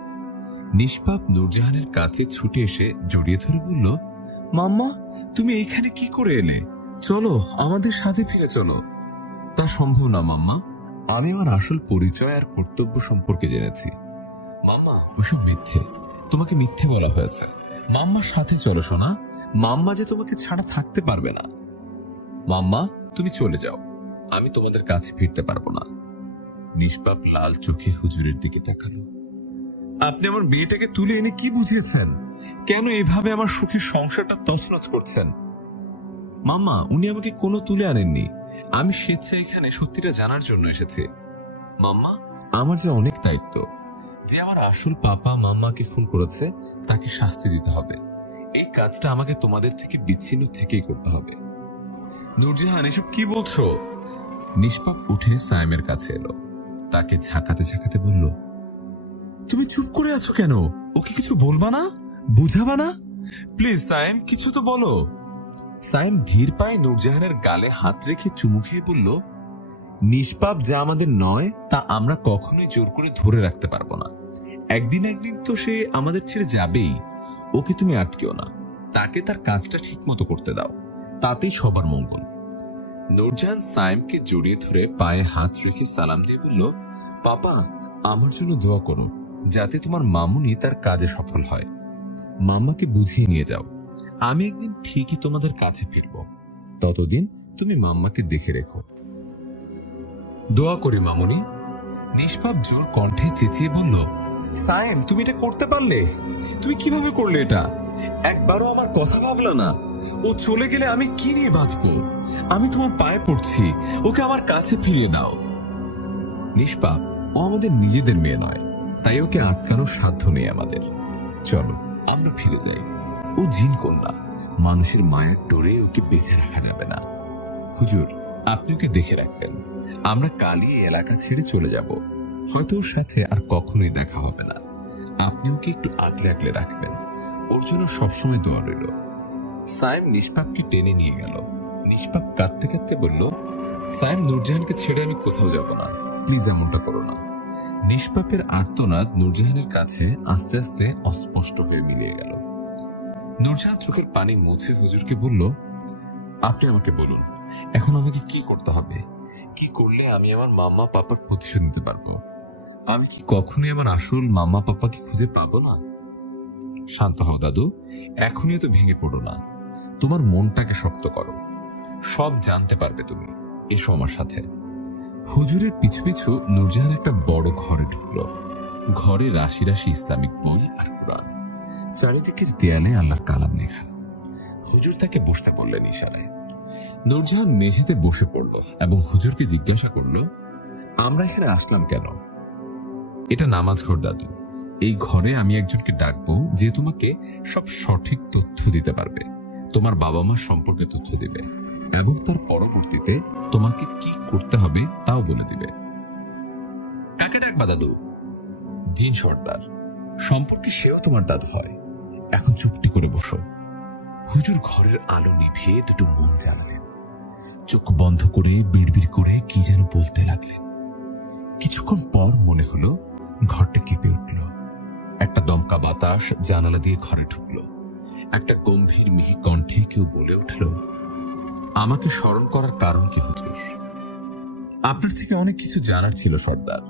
নিষ্পাপ নূরজাহানের কাছে ছুটে এসে জড়িয়ে ধরে বলল, মাম্মা, তুমি এইখানে কি করে এলে? চলো, আমাদের সাথে ফিরে চলো। তা সম্ভব না মাম্মা, আমি আমার আসল পরিচয় আর কর্তব্য সম্পর্কে জেনেছি। মাম্মা, ওসব মিথ্যে, তোমাকে মিথ্যে বলা হয়েছে। মাম্মার সাথে চলো সোনা, মাম্মা যে তোমাকে ছাড়া থাকতে পারবে না। মাম্মা, তুমি চলে যাও, আমি তোমাদের কাছে ফিরতে পারবো না। নিষ্পাপ লাল চোখে হুজুরের দিকে তাকালো। আপনি আমার মেয়েটাকে তুলে এনে কি বুঝিয়েছেন? কেন এভাবে আমার সুখের সংসারটা তছনছ করছেন? মাম্মা, উনি আমাকে কোনো তুলে আনেননি। আমি স্বেচ্ছায় এখানে সত্যিটা জানার জন্য এসেছি। মাম্মা, আমার যে অনেক দায়িত্ব। যে আমার আসল পাপা মাম্মাকে খুন করেছে, তাকে শাস্তি দিতে হবে। এই কাজটা আমাকে তোমাদের থেকে বিচ্ছিন্ন থেকেই করতে হবে। নূরজাহান, এসব কি বলছো? নিষ্পাপ উঠে সাইমের কাছে এলো। তাকে ঝাঁকাতে ঝাঁকাতে বলল, তুমি চুপ করে আছো কেন? ওকে কিছু বলবা না, বুঝাবা না? প্লিজ সাইম, কিছু তো বলো। সাইম ধীর পায়ে নূরজাহানের গালে হাত রেখে চুমু খেয়ে বলল, নিষ্পাপ যা আমাদের নয়, তা আমরা কখনোই জোর করে ধরে রাখতে পারবো না। একদিন একদিন তো সে আমাদের ছেড়ে যাবেই। ওকে তুমি আটকেও না, তাকে তার কাজটা ঠিক মতো করতে দাও, তাতেই সবার মঙ্গল। নূরজাহান সাইমকে জড়িয়ে ধরে পায়ে হাত রেখে সালাম দিয়ে বলল, পাপা, আমার জন্য দোয়া করো, যাতে তোমার মামুনি তার কাজে সফল হয়। মাম্মাকে বুঝিয়ে নিয়ে যাও, আমি একদিন ঠিকই তোমাদের কাছে ফিরব। ততদিন তুমি মাম্মাকে দেখে রেখো। দোয়া করি মামুনি। নিষ্পাপ জোর কণ্ঠে চেঁচিয়ে বলল, সাইম, তুমি এটা করতে পারলে? তুমি কিভাবে করলে এটা? একবারও আমার কথা ভাবলো না। ও চলে গেলে আমি কি নিয়ে বাঁচবো? আমি তোমার পায়ে পড়ছি, ওকে আমার কাছে ফিরিয়ে দাও। নিষ্পাপ, ও আমাদের নিজেদের মেয়ে নয়, তাই ওকে আটকানোর সাধ্য নেই আমাদের। চলো, আমরা ফিরে যাই। ও জিন কন্যা, মানুষের মায়ের ডোরে ওকে বেঁচে রাখা যাবে না। হুজুর, আপনি ওকে দেখে রাখবেন। আমরা কালই এই এলাকা ছেড়ে চলে যাব। হয়তো ওর সাথে আর কখনোই দেখা হবে না। আপনি ওকে একটু আগলে আগলে রাখবেন। ওর জন্য সবসময় দোয়া রইল। সাইম নিষ্পাপকে টেনে নিয়ে গেল। নিষ্পাপ কাঁদতে কাঁদতে বলল, সাইম, নূরজাহানকে ছেড়ে আমি কোথাও যাব না, প্লিজ এমনটা করো না। নিষ্পাপের আর্তনাদ নূরজাহানের কাছে আস্তে আস্তে অস্পষ্ট হয়ে মিলিয়ে গেল। নূরজাহান চোখের পানি মুছে হুজুরকে বলল, আপনি আমাকে বলুন, এখন আমাকে কি করতে হবে? কি করলে আমি আমার মাম্মা পাপার প্রতিশোধ নিতে পারবো? আমি কি কখনোই আমার আসল মাম্মা পাপাকে খুঁজে পাবো না? শান্ত হও দাদু, এখনই তো ভেঙে পড়ো না। তোমার মনটাকে শক্ত করো, সব জানতে পারবে তুমি। এসো আমার সাথে। হুজুরের পিছু পিছু নূরজাহান একটা বড় ঘরে ঢুকলো। ঘরে রাশি রাশি ইসলামিক বই আর কোরআন, চারিদিকের দেয়ালে আল্লাহর কালাম লেখা। হুজুর তাকে বসতে বললেন ইশারায়। নূরজাহান মেঝেতে বসে পড়ল এবং হুজুরকে জিজ্ঞাসা করলো, আমরা এখানে আসলাম কেন? এটা নামাজ ঘর দাদু। এই ঘরে আমি একজনকে ডাকবো যে তোমাকে সব সঠিক তথ্য দিতে পারবে, তোমার বাবা মা সম্পর্কে তথ্য দিবে এবং তার পরবর্তীতে তোমাকে কি করতে হবে তাও বলে দিবে। কাকে ডাকবা দাদু? জিন সর্দার, সম্পর্কে সেও তোমার দাদু হয়। এখন চুপটি করে বসো। হুজুর ঘরের আলো নিভিয়ে দুটো মোম জ্বালালেন, চোখ বন্ধ করে বিড়বিড় করে কি যেন বলতে লাগলেন। কিছুক্ষণ পর মনে হলো ঘরটা কেঁপে উঠল। একটা দমকা বাতাস জানালা দিয়ে ঘরে ঢুকলো। একটা গম্ভীর মিহি কণ্ঠে কেউ বলে উঠল, আমাকে স্মরণ করার কারণ কি হুজুর? আপনার থেকে অনেক কিছু জানার ছিল সর্দার।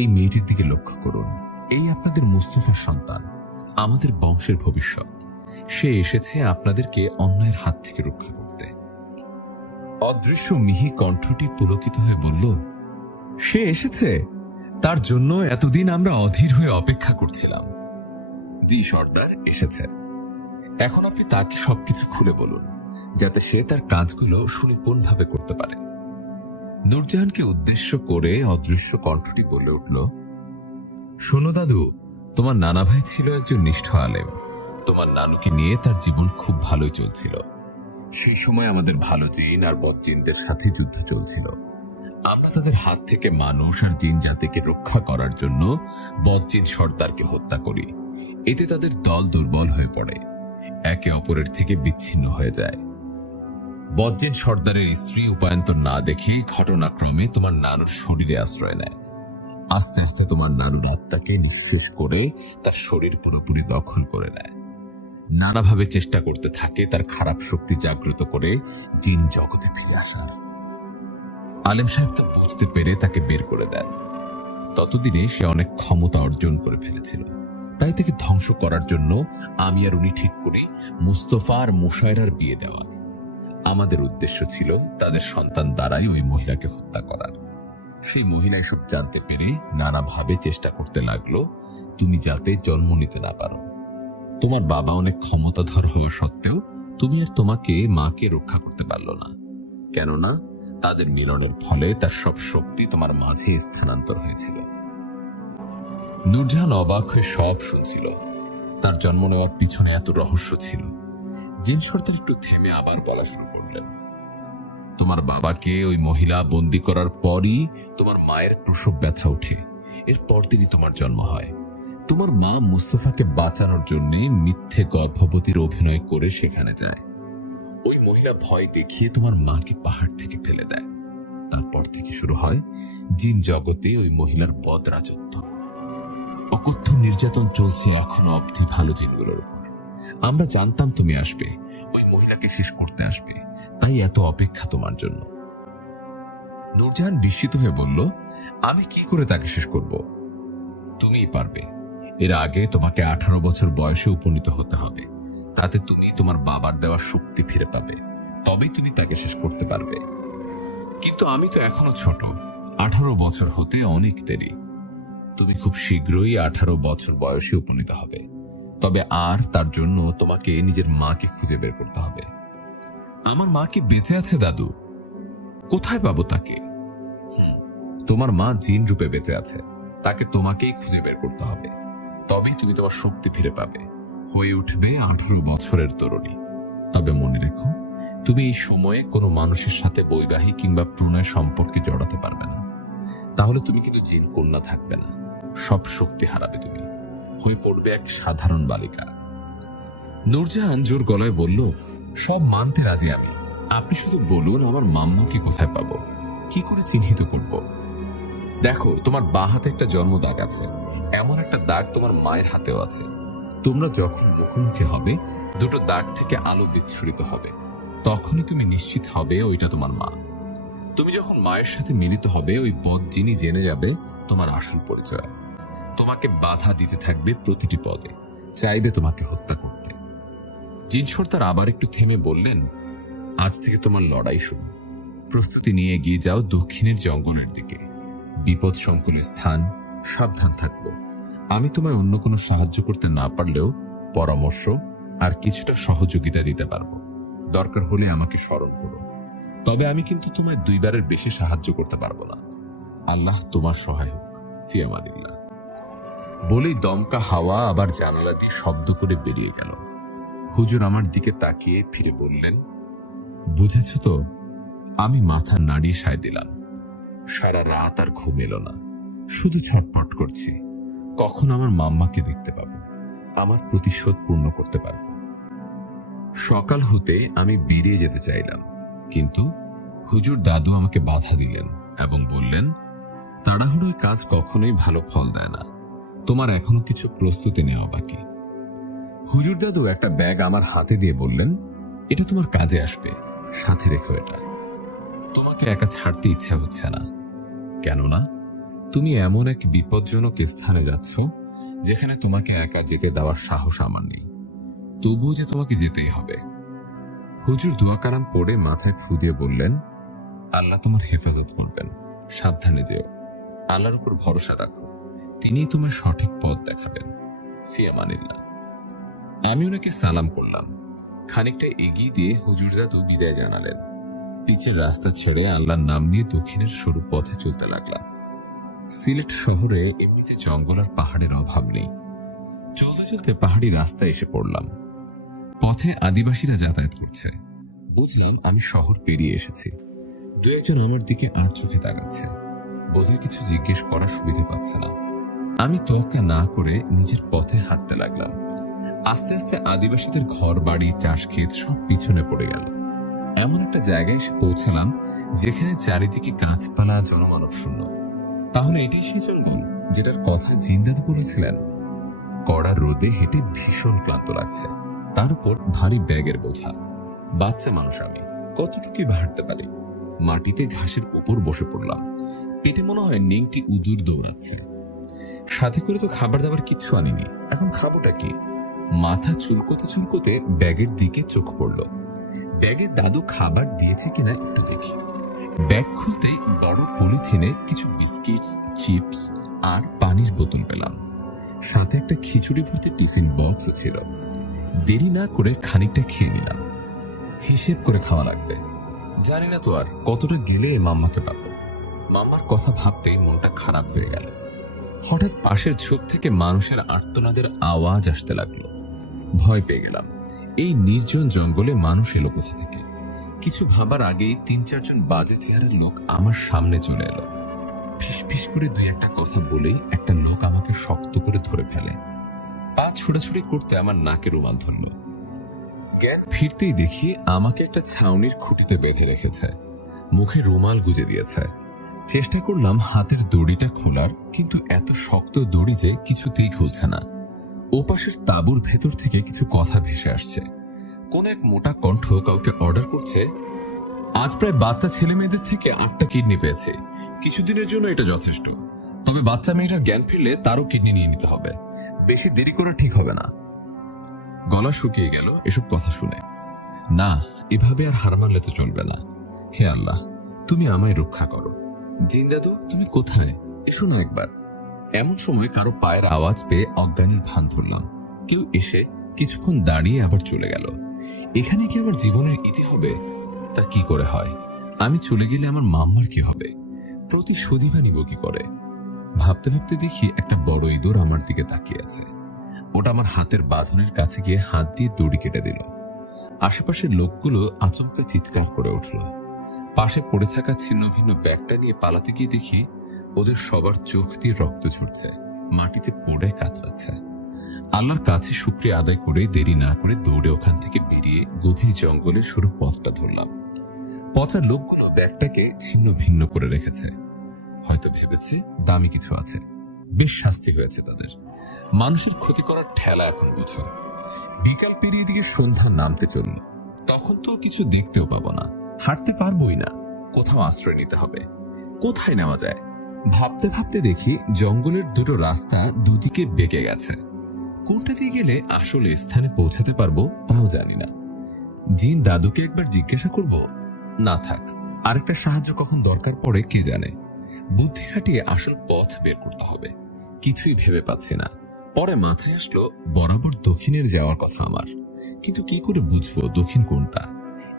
এই মেয়েটির দিকে লক্ষ্য করুন। এই আপনাদের মুস্তফার সন্তান, আমাদের বংশের ভবিষ্যৎ। সে এসেছে আপনাদেরকে অন্যায়ের হাত থেকে রক্ষা করতে। অদৃশ্য মিহি কণ্ঠটি পুলকিত হয়ে বলল, সে এসেছে? তার জন্য এতদিন আমরা অধীর হয়ে অপেক্ষা করছিলাম। জি সর্দার, এসেছে। এখন আপনি তাকে সবকিছু খুলে বলুন, যাতে সে তার কাজগুলো সুনিপুণভাবে করতে পারে। নূরজাহানকে উদ্দেশ্য করে অদৃশ্য কণ্ঠটি বলে উঠল, শোনো দাদু, তোমার নানা ভাই ছিল একজন নিষ্ঠ আলেম। তোমার নানুকে নিয়ে তার জীবন খুব ভালোই চলছিল। সেই সময় আমাদের ভালো জিন আর বদ জিনদের সাথে যুদ্ধ চলছিল। আমরা তাদের হাত থেকে মানুষ আর জিন জাতিকে রক্ষা করার জন্য বদ জিন সর্দারকে হত্যা করি। এতে তাদের দল দুর্বল হয়ে পড়ে, একে অপরের থেকে বিচ্ছিন্ন হয়ে যায়। বদ জিন সর্দারের স্ত্রী উপায়ন্তর না দেখে ঘটনাক্রমে তোমার নানুর শরীরে আশ্রয় নেয়। আস্তে আস্তে তোমার নানুর আত্মাকে নিঃশেষ করে তার শরীর পুরোপুরি দখল করে নেয়। নানাভাবে চেষ্টা করতে থাকে তার খারাপ শক্তি জাগ্রত করে জিন জগতে ফিরে আসার। আলেম সাহেব তা বুঝতে পেরে তাকে বের করে দেন। ততদিনে সে অনেক ক্ষমতা অর্জন করে ফেলেছিল। তাই তাকে ধ্বংস করার জন্য আমি আর উনি ঠিক করি মুস্তফা আর মুশায়রার বিয়ে দেওয়ার। আমাদের উদ্দেশ্য ছিল তাদের সন্তান দ্বারাই ওই মহিলাকে হত্যা করার। সেই মহিলা এসব জানতে পেরে নানাভাবে চেষ্টা করতে লাগলো তুমি যাতে জন্ম নিতে না পারো। তোমার বাবা অনেক ক্ষমতাধর হওয়া সত্ত্বেও তুমি আর তোমাকে মাকে রক্ষা করতে পারলো না, কেননা তাদের মিলনের ফলে তার সব শক্তি তোমার মাঝে স্থানান্তর হয়েছিল। নূরজাহান অবাক হয়ে সব শুনছিল। তার জন্ম নেওয়ার পিছনে এত রহস্য ছিল। জিন সর্দার একটু থেমে আবার বলা শুরু করলেন, তোমার বাবাকে ওই মহিলা বন্দী করার পরই তোমার মায়ের প্রসব ব্যথা ওঠে। এর পরদিনই তোমার জন্ম হয়। তোমার মা মুস্তফাকে বাঁচানোর জন্য মিথ্যে গর্ভবতীর অভিনয় করে সেখানে যায়। ওই মহিলা ভয় দেখিয়ে তোমার মাকে পাহাড় থেকে ফেলে দেয়। তারপর থেকে শুরু হয় জিন জগতে ওই মহিলার বদ রাজত্ব। অকথ্য নির্যাতন চলছে এখনো অবধি ভালো জিনগুলোর উপর। আমরা জানতাম তুমি আসবে, ওই মহিলাকে শেষ করতে আসবে, তাই এত অপেক্ষা তোমার জন্য। নূরজাহান বিস্মিত হয়ে বলল, আমি কি করে তাকে শেষ করব? তুমিই পারবে। এর আগে তোমাকে 18 বছর বয়সে উপনীত হতে হবে। তাতে তুমি তোমার বাবার দেওয়া শক্তি ফিরে পাবে, তবেই তুমি তাকে শেষ করতে পারবে। কিন্তু আমি তো এখনো ছোট, 18 বছর হতে অনেক দেরি। তুমি খুব শীঘ্রই 18 বছর বয়সে উপনীত হবে। তবে আর তার জন্য তোমাকে নিজের মাকে খুঁজে বের করতে হবে। আমার মা কি বেঁচে আছে দাদু? কোথায় পাবো তাকে? তোমার মা জিন রূপে বেঁচে আছে, তাকে তোমাকেই খুঁজে বের করতে হবে। তবেই তুমি তোমার শক্তি ফিরে পাবে, হয়ে উঠবে 18 বছরের তরুণী। তবে মনে রেখো, তুমি এই সময়ে কোনো মানুষের সাথে বৈবাহিক কিংবা প্রণয় সম্পর্কে জড়াতে পারবে না। তাহলে তুমি কিন্তু জিন কন্যা থাকবে না, সব শক্তি হারাবে, তুমি হয়ে পড়বে এক সাধারণ বালিকা। নূরজাহান জোর গলায় বলল, সব মানতে রাজি আমি। আপনি শুধু বলুন আমার মাম্মাকে কোথায় পাবো, কি করে চিহ্নিত করব? দেখো, তোমার বাঁ হাতে একটা জন্ম দাগ আছে, এমন একটা দাগ তোমার মায়ের হাতেও আছে। তোমরা যখন মুখোমুখি হবে, দুটো দাগ থেকে আলো বিচ্ছুরিত হবে, তখনই তুমি নিশ্চিত হবে ওইটা তোমার মা। তুমি যখন মায়ের সাথে মিলিত হবে, ওই বদ জিনি জেনে যাবে তোমার আসল পরিচয়। তোমাকে বাধা দিতে থাকবে প্রতিটি পদে, চাইবে তোমাকে হত্যা করতে। জিন সর্দার আবার একটু থেমে বললেন, আজ থেকে তোমার লড়াই শুরু। প্রস্তুতি নিয়ে এগিয়ে যাও দক্ষিণের জঙ্গলের দিকে। বিপদ সংকুল স্থান, সাবধান থাকবো। আমি তোমায় অন্য কোনো সাহায্য করতে না পারলেও পরামর্শ আর কিছুটা সহযোগিতা দিতে পারবো। দরকার হলে আমাকে স্মরণ করো। তবে আমি কিন্তু তোমায় 2 বারের বেশি সাহায্য করতে পারবো না। আল্লাহ তোমার সহায় হোক। ফি আমানিল্লাহ। বলেই দমকা হাওয়া আবার জানালা দিয়ে শব্দ করে বেরিয়ে গেল। হুজুর আমার দিকে তাকিয়ে ফিরে বললেন, বুঝেছ তো? আমি মাথা নাড়িয়ে সায় দিলাম। সারা রাত আর ঘুম এলো না, শুধু ছটফট করছি কখন আমার মাম্মাকে দেখতে পাবো, আমার প্রতিশোধ পূর্ণ করতে পারবো। সকাল হতে আমি বেরিয়ে যেতে চাইলাম, কিন্তু হুজুর দাদু আমাকে বাধা দিলেন এবং বললেন, তাড়াহুড়োয় কাজ কখনোই ভালো ফল দেয় না, তোমার এখনো কিছু প্রস্তুতি নেওয়া বাকি। হুজুর দাদু একটা ব্যাগ আমার হাতে দিয়ে বললেন, এটা তোমার কাজে আসবে, সাথে রেখো এটা। তোমাকে একা ছাড়তে ইচ্ছা হচ্ছে না, কেননা তুমি এমন এক বিপজ্জনক স্থানে যাচ্ছ যেখানে তোমাকে একা যেতে দেওয়ার সাহস আমার নেই। তবুও যে তোমাকে যেতেই হবে। হুজুর দোয়া কালাম পড়ে মাথায় ফু দিয়ে বললেন, আল্লাহ তোমার হেফাজত করবেন, সাবধানে যেও। আল্লাহর উপর ভরসা রাখো, তিনিই তোমার সঠিক পথ দেখাবেন। ফি আমানিল্লাহ। আমি ওনাকে সালাম করলাম। খানিকটা এগিয়ে দিয়ে হুজুর দাদু বিদায় জানালেন। পিচের রাস্তা ছেড়ে আল্লাহর নাম নিয়ে দক্ষিণের সরু পথে চলতে লাগলাম। সিলেট শহরে এমনিতে জঙ্গল আর পাহাড়ের অভাব নেই। চলতে চলতে পাহাড়ি রাস্তায় এসে পড়লাম। পথে আদিবাসীরা যাতায়াত করছে। বুঝলাম আমি শহর পেরিয়ে এসেছি। 2-1 জন আমার দিকে আর চোখে তাকাচ্ছে, বোধহয় কিছু জিজ্ঞেস করার সুবিধা পাচ্ছে না। আমি তোয়াক্কা না করে নিজের পথে হাঁটতে লাগলাম। আস্তে আস্তে আদিবাসীদের ঘর বাড়ি, চাষ ক্ষেত সব পিছনে পড়ে গেল। এমন একটা জায়গায় এসে পৌঁছালাম যেখানে চারিদিকে গাছপালা, জনমানব শূন্য। তাহলে এটাই সেই জঙ্গল যেটার কথা জিন্দাদু বলেছিলেন? কড়া রোদে হেঁটে ভীষণ ক্লান্ত লাগছে, তার উপর ভারী ব্যাগের বোঝা। বাচ্চা মানুষ আমি, কতটুকুই হাঁটতে পারি। মাটিতে ঘাসের উপর বসে পড়লাম। পেটে মনে হয় নেংটি উদুর দৌড়াচ্ছে। সাথে করে তো খাবার দাবার কিচ্ছু আনিনি, এখন খাবোটা কি? মাথা চুলকোতে চুলকোতে ব্যাগের দিকে চোখ পড়ল। ব্যাগে দাদু খাবার দিয়েছে কিনা একটু দেখি। ব্যাগ খুলতেই বড় পলিথিনে কিছু বিস্কিটস, চিপস আর পানির বোতল পেলাম। সাথে একটা খিচুড়ি ভর্তি টিফিন বক্সও ছিল। দেরি না করে খানিকটা খেয়ে নিলাম। হিসেব করে খাওয়া লাগবে, জানি না তো আর কতটা গেলে মাম্মাকে পাবো। মাম্মার কথা ভাবতেই মনটা খারাপ হয়ে গেল। হঠাৎ পাশের ঝোপ থেকে মানুষের আর্তনাদের আওয়াজ আসতে লাগলো। ভয় পেয়ে গেলাম। এই নির্জন জঙ্গলে মানুষ এলো কোথা থেকে? কিছু ভাবার আগেই 3-4 জন বাজে চেহারার লোক আমার সামনে চলে এলো। ফিসফিস করে 2-1টা কথা বলেই একটা লোক আমাকে শক্ত করে ধরে ফেলে। পা ছোড়াছুড়ি করতে আমার নাকে রুমাল ধরল। জ্ঞান ফিরতেই দেখি আমাকে একটা ছাউনির খুঁটিতে বেঁধে রেখেছে, মুখে রুমাল গুজে দিয়েছে। চেষ্টা করলাম হাতের দড়িটা খোলার, কিন্তু এত শক্ত দড়ি যে কিছুতেই খুলছে না। ওপাশের তাঁবুর ভেতর থেকে কিছু কথা ভেসে আসছে। কোন এক মোটা কণ্ঠ কাউকে অর্ডার করছে, আজ প্রায় বাচ্চা ছেলে মেয়েদের থেকে 8টা কিডনি পেয়েছে, কিছুদিনের জন্য এটা যথেষ্ট। তবে বাচ্চা মেয়েটার জ্ঞান ফিরলে তারও কিডনি নিয়ে নিতে হবে, বেশি দেরি করা ঠিক হবে না। গলা শুকিয়ে গেল এসব কথা শুনে। না, এভাবে আর হার মানলে তো চলবে না। হে আল্লাহ, তুমি আমায় রক্ষা করো। জিন্দাদু, তুমি কোথায়? এসো না একবার। এমন সময় কারো পায়ের আওয়াজ পেয়ে অজ্ঞানের ভান ধরলাম। কেউ এসে কিছুক্ষণ দাঁড়িয়ে আবার চলে গেল। এখানে কি আমার জীবনের ইতি হবে? তা কি করে হয়? আমি চলে গেলে আমার মাম্মার কি হবে? প্রতিশোধই বা নিব কি করে? ভাবতে ভাবতে দেখি একটা বড় ইঁদুর আমার দিকে তাকিয়ে আছে। ওটা আমার হাতের বাঁধনের কাছে গিয়ে হাত দিয়ে দড়ি কেটে দিল। আশেপাশের লোকগুলো আচমকা চিৎকার করে উঠল। পাশে পড়ে থাকা ছিন্ন ভিন্ন ব্যাগটা নিয়ে পালাতে গিয়ে দেখি ওদের সবার চোখ দিয়ে রক্ত ঝরছে, মাটিতে পড়ে কাতরাচ্ছে। আল্লাহর কাছে শুকরিয়া আদায় করে দেরি না করে দৌড়ে ওখান থেকে বেরিয়ে গভীর জঙ্গলের সরু পথটা ধরলাম। পচা লোকগুলো ব্যাগটাকে ছিন্ন ভিন্ন করে রেখেছে, হয়তো ভেবেছে দামি কিছু আছে। বেশ শাস্তি হয়েছে তাদের। মানুষের ক্ষতি করার ঠেলা এখন বোঝো। বিকাল পেরিয়ে দিকে সন্ধ্যা নামতে চলল। তখন তো কিছু দেখতেও পাবো না, হাঁটতে পারবোই না। কোথাও আশ্রয় নিতে হবে। কোথায় নেওয়া যায়? ভাবতে ভাবতে দেখি জঙ্গলের দুটো রাস্তা দুদিকে বেঁকে গেছে। কোনটা দিয়ে গেলে আসল স্থানে পৌঁছাতে পারবো তাও জানি না। জিন দাদুকে একবার জিজ্ঞাসা করব? না থাক, আরেকটা সাহায্য কখন দরকার পড়ে কে জানে। বুদ্ধি খাটিয়ে আসল পথ বের করতে হবে। কিছুই ভেবে পাচ্ছি না। পরে মাথায় আসলো বরাবর দক্ষিণের যাওয়ার কথা আমার, কিন্তু কি করে বুঝবো দক্ষিণ কোনটা?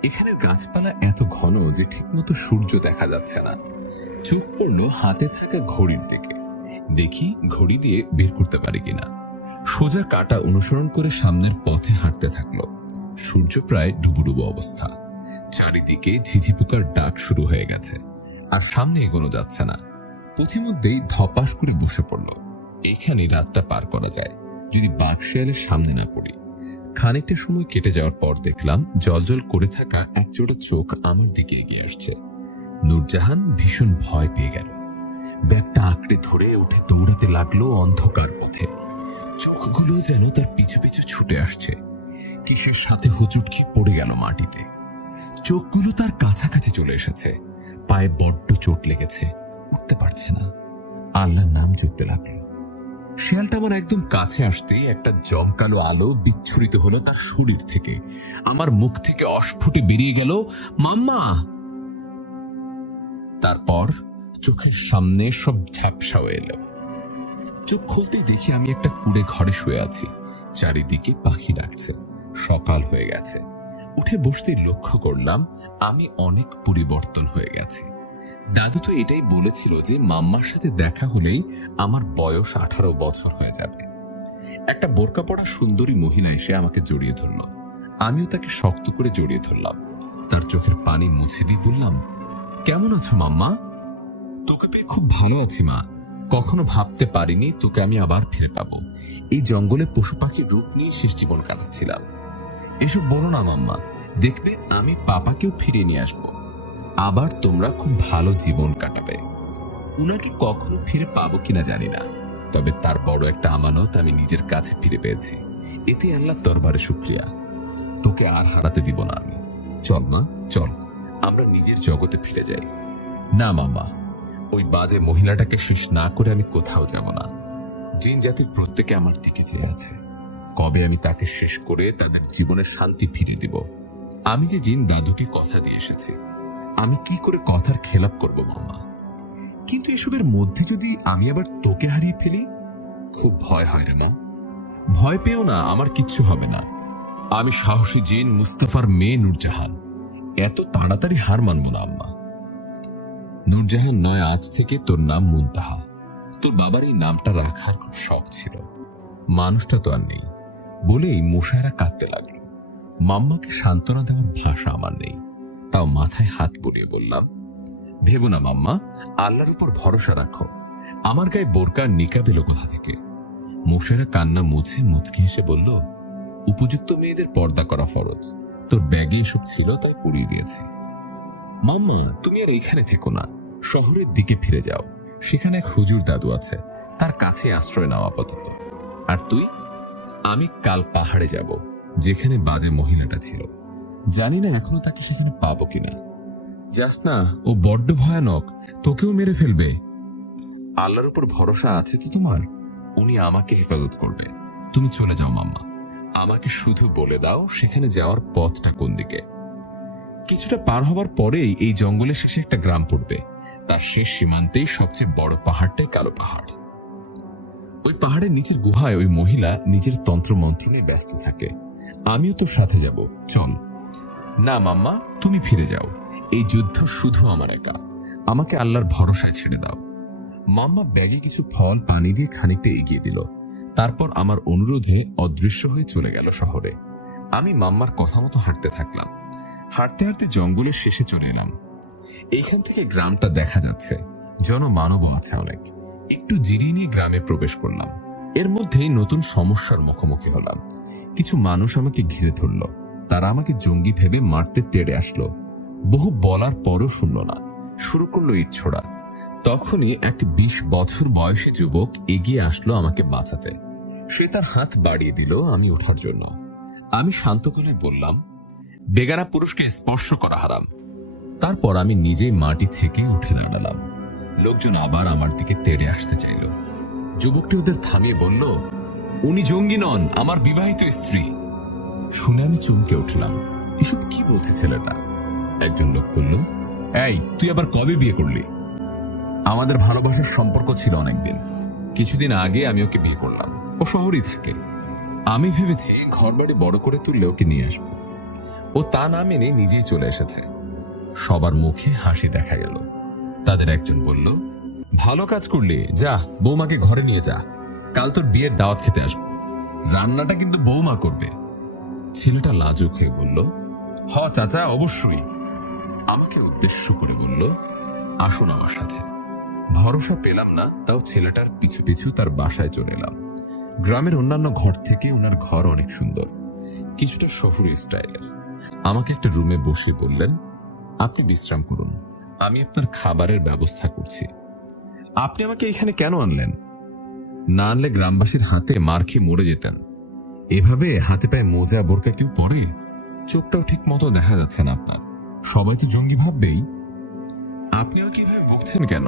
এখানের গাছপালা এত ঘন যে ঠিকমতো সূর্য দেখা যাচ্ছে না। চোখ পড়লো হাতে থাকা ঘড়ির দিকে। দেখি ঘড়ি দিয়ে বের করতে পারি কিনা। সোজা কাটা অনুসরণ করে সামনের পথে হাঁটতে থাকলো। সূর্য প্রায় ডুবুডুবু অবস্থা। চারিদিকে ঝিঝি পোকার ডাক শুরু হয়ে গেছে, আর সামনে এগোনো যাচ্ছে না। পথিমধ্যেই ধপাস করে বসে পড়ল। এইখানে রাতটা পার করা যায় যদি বাঘ শেয়ালের সামনে না পড়ি। খানিকটা সময় কেটে যাওয়ার পর দেখলাম জলজল করে থাকা একজোড়া চোখ আমার দিকে এগিয়ে আসছে। নূরজাহান ভীষণ ভয় পেয়ে গেল। ব্যাগটা আঁকড়ে ধরে উঠে দৌড়াতে লাগলো অন্ধকার পথে। চোখগুলো যেন তার পিছু পিছু ছুটে আসছে। কিসের সাথে হোঁচট খেয়ে পড়ে গেল মাটিতে। চোখগুলো তার কাছাকাছি চলে এসেছে। পায়ে বড্ড চোট লেগেছে, উঠতে পারছে না। আল্লাহর নাম জপতে লাগলো। শেয়ালটা আমার একদম কাছে আসতেই একটা জমকালো আলো বিচ্ছুরিত হলো তার শরীর থেকে। আমার মুখ থেকে অস্ফুটে বেরিয়ে গেল, মাম্মা। তারপর চোখের সামনে সব ঝাপসা হয়ে এলো। চোখ খুলতেই দেখি আমি একটা কুড়ে ঘরে শুয়ে আছি। চারিদিকে পাখি ডাকছে। সকাল হয়ে গেছে। উঠে বসতেই লক্ষ্য করলাম আমি অনেক পরিবর্তন হয়ে গেছি। দাদু তো এটাই বলেছিল যে মাম্মার সাথে দেখা হলেই আমার বয়স 18 বছর হয়ে যাবে। একটা বোরকা পরা সুন্দরী মহিলা এসে আমাকে জড়িয়ে ধরল। আমিও তাকে শক্ত করে জড়িয়ে ধরলাম। তার চোখের পানি মুছে দিয়ে বললাম, কেমন আছো মাম্মা? তোকে পেয়ে খুব ভালো আছি মা। কখনো ভাবতে পারিনি তোকে আমি আবার ফিরে পাবো। এই জঙ্গলে পশু পাখির রূপ নিয়ে শেষ জীবন কাটাচ্ছিলাম। এসব বলো না মাম্মা, দেখবে আমি পাপাকেও ফিরিয়ে নিয়ে আসবো। আবার তোমরা খুব ভালো জীবন কাটাবে। উনাকে কখনো ফিরে পাবো কিনা জানি না, তবে তার বড় একটা আমানত আমি নিজের কাছে ফিরে পেয়েছি। এতে আল্লাহর দরবারে শুকরিয়া। তোকে আর হারাতে দিব না আমি। চল মা, চল আমরা নিজের জগতে ফিরে যাই। না মামা, ওই বাজে মহিলাটাকে শেষ না করে আমি কোথাও যাব না। জিন জাতির প্রত্যেকে আমার দিকে চেয়ে আছে। কবে আমি তাকে শেষ করে তাদের জীবনের শান্তি ফিরিয়ে দিব। আমি যে জিন দাদুকে কথা দিয়ে এসেছি, আমি কি করে কথার খেলাপ করব মামা? কিন্তু এসবের মধ্যে যদি আমি আবার তোকে হারিয়ে ফেলি, খুব ভয় হয় রে মা। ভয় পেও না, আমার কিচ্ছু হবে না। আমি সাহসী জিন মুস্তাফার মেয়ে নূরজাহান। এত তাড়াতাড়ি হার মানব না আম্মা। নূরজাহান নয়, আজ থেকে তোর নাম মুনতাহা। তোর বাবার এই নামটা রাখার খুব শখ ছিল। মানুষটা তো আর নেই বলেই মুশায়রা কাঁদতে লাগলো। মাম্মাকে সান্ত্বনা দেওয়ার ভাষা আমার নেই, তাও মাথায় হাত বুলিয়ে বললাম, ভেবো না মাম্মা, আল্লাহর উপর ভরসা রাখো। আমার গায়ে বোরকা নিকাব এলো কোথা থেকে? মুশায়রা কান্না মুছে মুচকি হেসে বলল, উপযুক্ত মেয়েদের পর্দা করা ফরজ। তোর ব্যাগে এসব ছিল তাই পরিয়ে দিয়েছি। মাম্মা, তুমি আর এইখানে থেকো না, শহরের দিকে ফিরে যাও। সেখানে এক হুজুর দাদু আছে, তার কাছে আশ্রয় নাও আপাতত। আর তুই? আমি কাল পাহাড়ে যাব, যেখানে বাজে মহিলাটা ছিল। জানি না এখনো তাকে সেখানে পাবো কিনা। যাস না, ও বড্ড ভয়ানক, তোকেও মেরে ফেলবে। আল্লাহর উপর ভরসা আছে তো তোমার? উনি আমাকে হেফাজত করবে। তুমি চলে যাও মাম্মা। আমাকে শুধু বলে দাও সেখানে যাওয়ার পথটা কোন দিকে। কিছুটা পার হবার পরেই এই জঙ্গলের শেষে একটা গ্রাম পড়বে। তার শেষ সীমান্তেই সবচেয়ে বড় পাহাড়টাই কালো পাহাড়। ওই পাহাড়ের নিচের গুহায় ওই মহিলা নিজের তন্ত্র মন্ত্র নিয়ে ব্যস্ত থাকে। আমিও তোর সাথে যাব, চল। না মাম্মা, তুমি ফিরে যাও। এই যুদ্ধ শুধু আমার একা। আমাকে আল্লাহর ভরসায় ছেড়ে দাও। মাম্মা ব্যাগে কিছু ফল পানি দিয়ে খানিকটা এগিয়ে দিল। তারপর আমার অনুরোধে অদৃশ্য হয়ে চলে গেল শহরে। আমি মাম্মার কথা মতো হাঁটতে থাকলাম। হাঁটতে হাঁটতে জঙ্গলের শেষে চলে এলাম। এইখান থেকে গ্রামটা দেখা যাচ্ছে। জনমানবও আছে অনেক। একটু জিরিয়ে নিয়ে গ্রামে প্রবেশ করলাম। এর মধ্যেই নতুন সমস্যার মুখোমুখি হলাম। কিছু মানুষ আমাকে ঘিরে ধরল। তারা আমাকে জঙ্গি ভেবে মারতে তেড়ে আসলো। বহু বলার পরও শুনল না, শুরু করলো ইট ছোড়া। তখনই এক 20 বছর বয়সী যুবক এগিয়ে আসলো আমাকে বাঁচাতে। সে তার হাত বাড়িয়ে দিল আমি ওঠার জন্য। আমি শান্ত গলায় বললাম, বেগানা পুরুষকে স্পর্শ করা হারাম। তারপর আমি নিজেই মাটি থেকে উঠে দাঁড়ালাম। লোকজন আবার আমার দিকে তেড়ে আসতে চাইল। যুবকটি ওদের থামিয়ে বলল, উনি জঙ্গি নন, আমার বিবাহিত স্ত্রী। শুনে আমি চমকে উঠলাম, এসব কি বলছে ছেলেটা? একজন লোক বলল, এই তুই আবার কবে বিয়ে করলি? আমাদের ভালোবাসার সম্পর্ক ছিল অনেকদিন। কিছুদিন আগে আমি ওকে বিয়ে করলাম। ও শহরেই থাকে। আমি ভেবেছি ঘরবাড়ি বড় করে তুললে ওকে নিয়ে আসবো। ও তা না মেনে নিজেই চলে এসেছে। সবার মুখে হাসি দেখা গেল। তাদের একজন বলল, ভালো কাজ করলি, যা বৌমাকে ঘরে নিয়ে যা, কাল তোর বিয়ের দাওয়াত খেতে আসবো। রান্নাটা কিন্তু বৌমা করবে। ছেলেটা লাজুক হয়ে বলল, হ চাচা, অবশ্যই। আমাকে উদ্দেশ্য করে বলল, আসুন আমার সাথে। ভরসা পেলাম না, তাও ছেলেটার পিছু পিছু তার বাসায় চলে এলাম। গ্রামের অন্যান্য ঘর থেকে ওনার ঘর অনেক সুন্দর, কিছুটা শহুরে স্টাইলের। আমাকে একটা রুমে বসে বললেন, আপনি বিশ্রাম করুন, আমি আপনার খাবারের ব্যবস্থা করছি। আপনি আমাকে এখানে কেন আনলেন? না আনলে গ্রামবাসীর হাতে মার খেয়ে মরে যেতেন। এভাবে হাতে পায়ে মোজা বোরকা কেউ পরে? চোখটাও ঠিক মতো দেখা যাচ্ছে না আপনার। সবাই তো জঙ্গি ভাববেই। আপনি আমাকে এভাবে বকছেন কেন?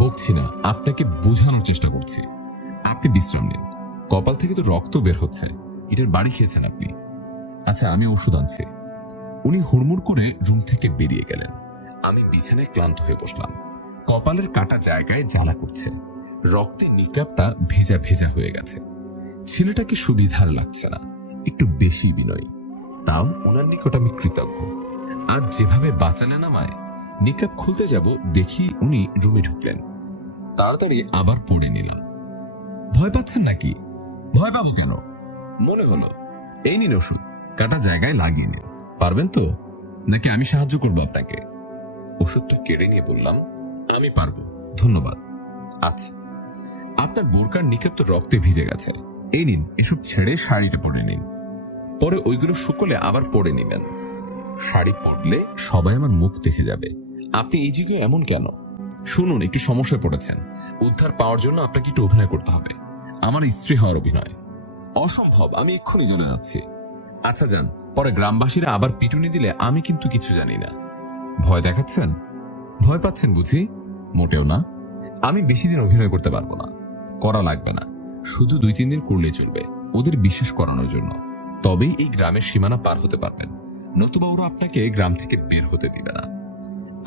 বকছি না, আপনাকে বোঝানোর চেষ্টা করছি। আপনি বিশ্রাম নিন, কপাল থেকে তো রক্ত বের হচ্ছে। এটার বাড়ি খেয়েছেন আপনি। আচ্ছা, আমি ওষুধ আনছি। উনি হুড়মুড় করে রুম থেকে বেরিয়ে গেলেন। আমি বিছানায় ক্লান্ত হয়ে বসলাম। কপালের কাটা জায়গায় জ্বালা করছে, রক্তে নিকাবটা ভেজা ভেজা হয়ে গেছে। ছেলেটাকে সুবিধার লাগছে না, একটু বেশি বিনয়ী। তাও ওনার নিকট আমি কৃতজ্ঞ। আজ যেভাবে বাঁচালেন আমায়। নিকাব খুলতে যাব, দেখি উনি রুমে ঢুকলেন। তাড়াতাড়ি আবার পড়ে নিলাম। ভয় পাচ্ছেন নাকি? ভয় পাবো কেন? মনে হলো এই নিন ওষুধ, কাটা জায়গায় লাগিয়ে নিন। পারবেন তো, নাকি আমি সাহায্য করবো আপনাকে? ওষুধটা কেড়ে নিয়ে বললাম, আমি পারবো, ধন্যবাদ। আচ্ছা, আপনার বোরকার নিকাব তো রক্তে ভিজে গেছে। এই নিন, এসব ছেড়ে শাড়িটা পরে নিন। পরে ওইগুলো শুকলে আবার পরে নিবেন। শাড়ি পরলে সবাই আমার মুখ দেখে যাবে। আপনি এই যুগে এমন কেন? শুনুন, একটু সমস্যায় পড়েছেন। উদ্ধার পাওয়ার জন্য আপনাকে একটু অভিনয় করতে হবে। আমার স্ত্রী হওয়ার অভিনয়। অসম্ভব, আমি এক্ষুনি চলে যাচ্ছি। আচ্ছা যান, পরে গ্রামবাসীরা আবার পিটুনি দিলে আমি কিন্তু কিছু জানি না। ভয় দেখাচ্ছেন? ভয় পাচ্ছেন বুঝি? মোটেও না। আমি বেশি দিন অভিনয় করতে পারবো না। করা লাগবে না, শুধু 2-3 দিন করলেই চলবে, ওদের বিশ্বাস করানোর জন্য। তবেই এই গ্রামের সীমানা পার হতে পারবেন, নতুবা ওরা আপনাকে গ্রাম থেকে বের হতে দিবে না।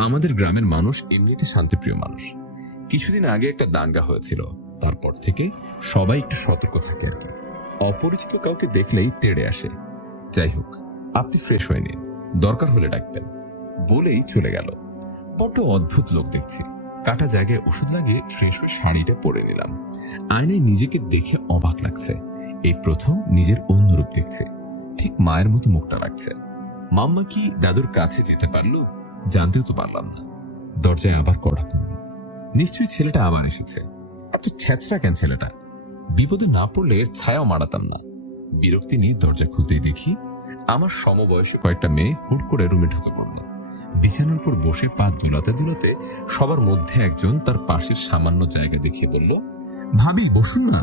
আমাদের গ্রামের মানুষ এমনিতে শান্তিপ্রিয় মানুষ। কিছুদিন আগে একটা দাঙ্গা হয়েছিল, তারপর থেকে সবাই একটু সতর্ক থাকে আর কি। অপরিচিত কাউকে দেখলেই তেড়ে আসে। যাই হোক, আপনি ফ্রেশ হয়ে নিন, দরকার হলে ডাকবেন। বলেই চলে গেল। বড্ড অদ্ভুত লোক দেখছি। কাটা জায়গায় ওষুধ লাগিয়ে ফ্রেশ হয়ে শাড়িটা পরে নিলাম। আয়নায় নিজেকে দেখে অবাক লাগছে। এই প্রথম নিজের অন্য রূপ দেখছে। ঠিক মায়ের মতো মুখটা লাগছে। মাম্মা কি দাদুর কাছে যেতে পারলো? জানতেও তো পারলাম না। দরজায় আবার কড়া পড়ল। নিশ্চয়ই ছেলেটা আবার এসেছে। এত ছ্যাঁচড়া কেন ছেলেটা? বিপদে না পড়লে এর ছায়াও মারাতাম না। বিরক্তি নিয়ে দরজা খুলতেই দেখি আমার সমবয়সী কয়েকটা মেয়ে হুট করে রুমে ঢুকে পড়ল। বিছানার উপর বসে পা দোলাতে দোলাতে সবার মধ্যে একজন তার পাশের সামান্য জায়গা দেখিয়ে বলল, ভাবি বসুন না।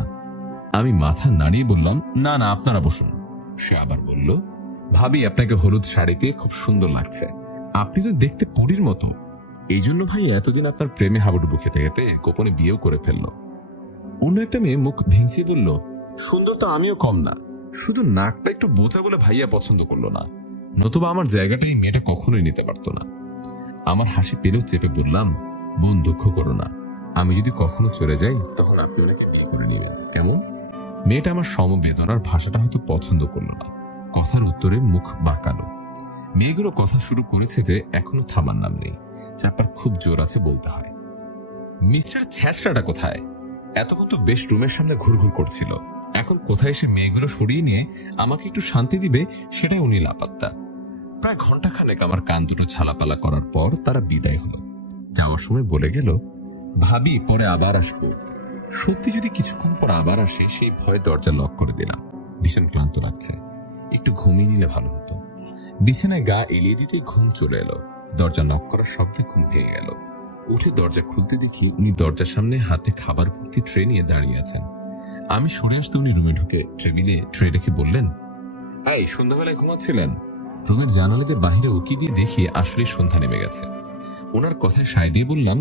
আমি মাথা নাড়িয়ে বললাম, না না, আপনারা বসুন। সে আবার বলল, ভাবি আপনাকে হলুদ শাড়িতে খুব সুন্দর লাগছে। আপনি তো দেখতে পরীর মতো। এই জন্য ভাই এতদিন আপনার প্রেমে হাবুডুবু খেতে খেতে গোপনে বিয়েও করে ফেললো। অন্য একটা মেয়ে মুখ ভেঙচিয়ে বলল, সুন্দর তো আমিও কম না, শুধু নাকটা একটু বোচা বলে ভাইয়া পছন্দ করলো না, নতুবা আমার জায়গাটা এই মেয়েটা কখনোই নিতে পারতো না। আমার হাসি পেলেও চেপে বললাম, বোন দুঃখ করো না, আমি যদি কখনো চলে যাই তখন আপনি ওনাকে বিয়ে করে নিলেন, কেমন? মেয়েটা আমার সমবেদনার ভাষাটা হয়তো পছন্দ করলো না। কথার উত্তরে মুখ বাঁকালো। মেয়েগুলো কথা শুরু করেছে যে এখনো থামার নাম নেই। চাপার খুব জোর আছে বলতে হয়। মিস্টার ছ্যাচড়াটা কোথায়? এতক্ষণ তো বেশ রুমের সামনে ঘুরঘুর করছিল, এখন কোথায় এসে মেয়েগুলো সরিয়ে নিয়ে আমাকে একটু শান্তি দিবে সেটাই উনি লাপাত্তা। প্রায় ঘন্টাখানেক আমার কান দুটো ছালাপালা করার পর তারা বিদায় হলো। যাওয়ার সময় বলে গেল, ভাবি পরে আবার আসবো। সত্যি যদি কিছুক্ষণ পর আবার আসে সেই ভয়ে দরজা লক করে দিলাম। ভীষণ ক্লান্ত লাগছে, একটু ঘুমিয়ে নিলে ভালো হতো। বিছানায় গা এলিয়ে দিতেই ঘুম চলে এলো। দরজা নক করার শব্দে ঘুম ভেঙে গেল। উঠে দরজা খুলতে দেখি উনি দরজার সামনে হাতে খাবার ভর্তি ট্রে নিয়ে দাঁড়িয়ে আছেন। আমি সরে আসতে উনি রুমে ঢুকে টেবিলে ট্রে রেখে বললেন, এই সন্ধ্যাবেলায় ঘুমাচ্ছিলেন? রুমের জানালাতে বাহিরে উকি দিয়ে দেখি আসলে সন্ধ্যা নেমে গেছে। ওনার কথায় সায় দিয়ে বললাম,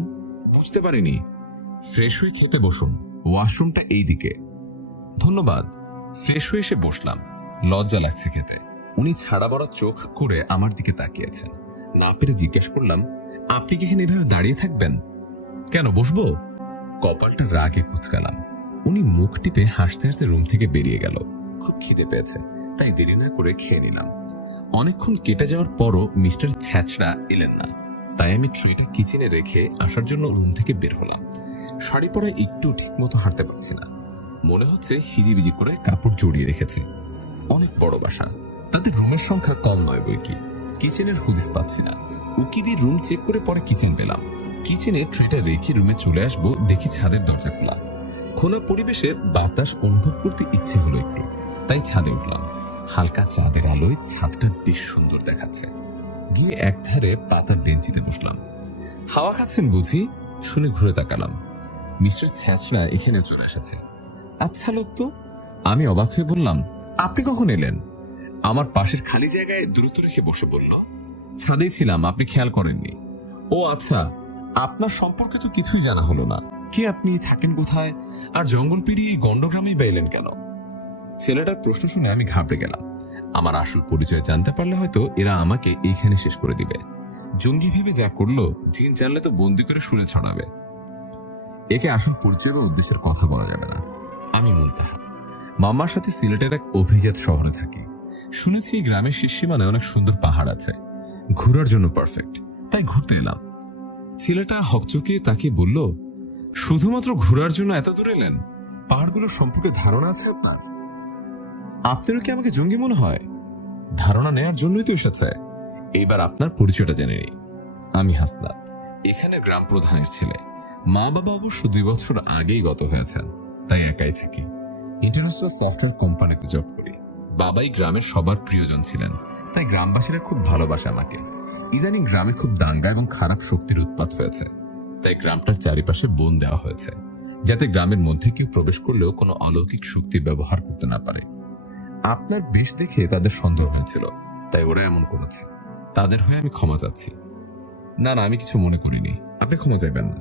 বুঝতে পারিনি। ফ্রেশ হয়ে খেতে বসুন, ওয়াশরুমটা এই দিকে। ধন্যবাদ। ফ্রেশ হয়ে এসে বসলাম। লজ্জা লাগছে খেতে। উনি ছাড়া বড়া চোখ করে আমার দিকে তাকিয়েছেন। না পেরে জিজ্ঞেস করলাম, আপনি কি এখানে এভাবে দাঁড়িয়ে থাকবেন? কেন, বসবো? কপালটা রাগে কুচকালাম। উনি মুখ টিপে হাসতে হাসতে রুম থেকে বেরিয়ে গেল। খুব খিদে পেয়েছে, তাই দেরি না করে খেয়ে নিলাম। অনেকক্ষণ কেটে যাওয়ার পরও মিস্টার ছ্যাচড়া এলেন না, তাই আমি ট্রেটা কিচেনে রেখে আসার জন্য রুম থেকে বের হলাম। শাড়ি পরায় একটু ঠিক মতো হাঁটতে পারছি না। মনে হচ্ছে হিজিবিজি করে কাপড় জড়িয়ে রেখেছে। অনেক বড় বাসা, তাদের রুমের সংখ্যা কম নয় বই কি। কিচেনের হুদিস পাচ্ছি না। উকি দিয়ে রুম চেক করে পরে কিচেন পেলাম। কিচেনে ট্রেটা রেখে রুমে চলে আসবো, দেখি ছাদের দরজা খোলা। খোলা পরিবেশে বাতাস অনুভব করতে ইচ্ছে হলো একটু, তাই ছাদে উঠলাম। হালকা চাঁদের আলোয় ছাদটা বেশ সুন্দর দেখাচ্ছে। গিয়ে একধারে পাতার বেঞ্চিতে বসলাম। হাওয়া খাচ্ছেন বুঝি? শুনে ঘুরে তাকালাম। মিস্টার ছ্যাচড়া এখানে চলে এসেছে। আচ্ছা লোক তো। আমি অবাক হয়ে বললাম, আপনি কখন এলেন? আমার পাশের খালি জায়গায় দ্রুত রেখে বসে বলল, ছাদেই ছিলাম, আপনি খেয়াল করেননি। ও আচ্ছা, আপনার সম্পর্কে তো কিছুই জানা হলো না। কে আপনি, থাকেন কোথায়, আর জঙ্গল পেরিয়ে এই গন্ডগ্রামেই বাইলেন কেন? ছেলেটার প্রশ্ন শুনে আমি ঘাবড়ে গেলাম। আমার আসল পরিচয় জানতে পারলে হয়তো এরা আমাকে এইখানে শেষ করে দিবে। জঙ্গি ভেবে যা করলো, জিন জানলে তো বন্দি করে শুনে ছড়াবে। একে আসল পরিচয় বা উদ্দেশ্যের কথা বলা যাবে না। আমি মুনতাহা, মামার সাথে সিলেটের এক অভিজাত শহরে থাকি। শুনেছি এই গ্রামের সীমানায় অনেক সুন্দর পাহাড় আছে, ঘোরার জন্য পারফেক্ট, তাই ঘুরতে এলাম। ছেলেটা হকচকিয়ে তাকে বলল, শুধুমাত্র ঘোরার জন্য এত দূর এলেন? পাহাড়গুলোর সম্পর্কে ধারণা আছে আপনার? আপনারও কি আমাকে জঙ্গি মনে হয়? ধারণা নেয়ার জন্যই তো এসেছে। এইবার আপনার পরিচয়টা জেনে নিই। আমি হাসনাত, এখানে গ্রাম প্রধানের ছেলে। মা বাবা অবশ্য 2 বছর আগেই গত হয়েছেন, তাই একাই থাকি। ইন্টারন্যাশনাল সফটওয়্যার কোম্পানিতে জব করি। বাবাই গ্রামের সবার প্রিয়জন ছিলেন, তাই গ্রামবাসীরা খুব ভালোবাসে আমাকে। ইদানিং গ্রামে খুব দাঙ্গা এবং খারাপ শক্তির উৎপাত হয়েছে, তাই গ্রামটার চারিপাশে বন দেওয়া হয়েছে, যাতে গ্রামের মধ্যে কেউ প্রবেশ করলেও কোনো অলৌকিক শক্তি ব্যবহার করতে না পারে। আপনার বেশ দেখে তাদের সন্দেহ হয়েছিল, তাই ওরা এমন করেছে। তাদের হয়ে আমি ক্ষমা চাচ্ছি। না না, আমি কিছু মনে করিনি, আপনি ক্ষমা চাইবেন না।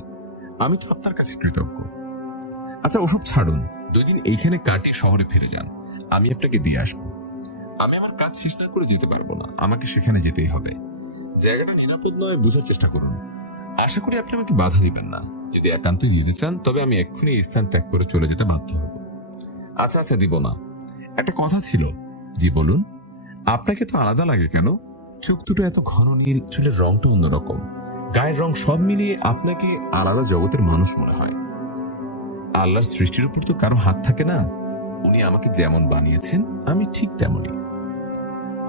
আমি তো আপনার কাছে কৃতজ্ঞ। আচ্ছা ওসব ছাড়ুন, 2 দিন এইখানে কাটিয়ে শহরে ফিরে যান, আমি আপনাকে দিয়ে আসবো। আমি আমার কাজ শেষ না করে যেতে পারবো না, আমাকে সেখানে যেতেই হবে। জায়গাটা নিরাপদ নয়, বোঝার চেষ্টা করুন। আশা করি আপনি আমাকে বাধা দিবেন না। যদি একান্তই যেতে চান, তবে আমি এক্ষুনি এই স্থান ত্যাগ করে চলে যেতে বাধ্য হব। আচ্ছা আচ্ছা, দিব না। একটা কথা ছিল। জি বলুন। আপনাকে তো আলাদা লাগে কেন? চোখ দুটো এত ঘন নীল, চুলের রংটা অন্যরকম, গায়ের রং সব মিলিয়ে আপনাকে আলাদা জগতের মানুষ মনে হয়। আল্লাহর সৃষ্টির উপর তো কারো হাত থাকে না। উনি আমাকে যেমন বানিয়েছেন আমি ঠিক তেমনই।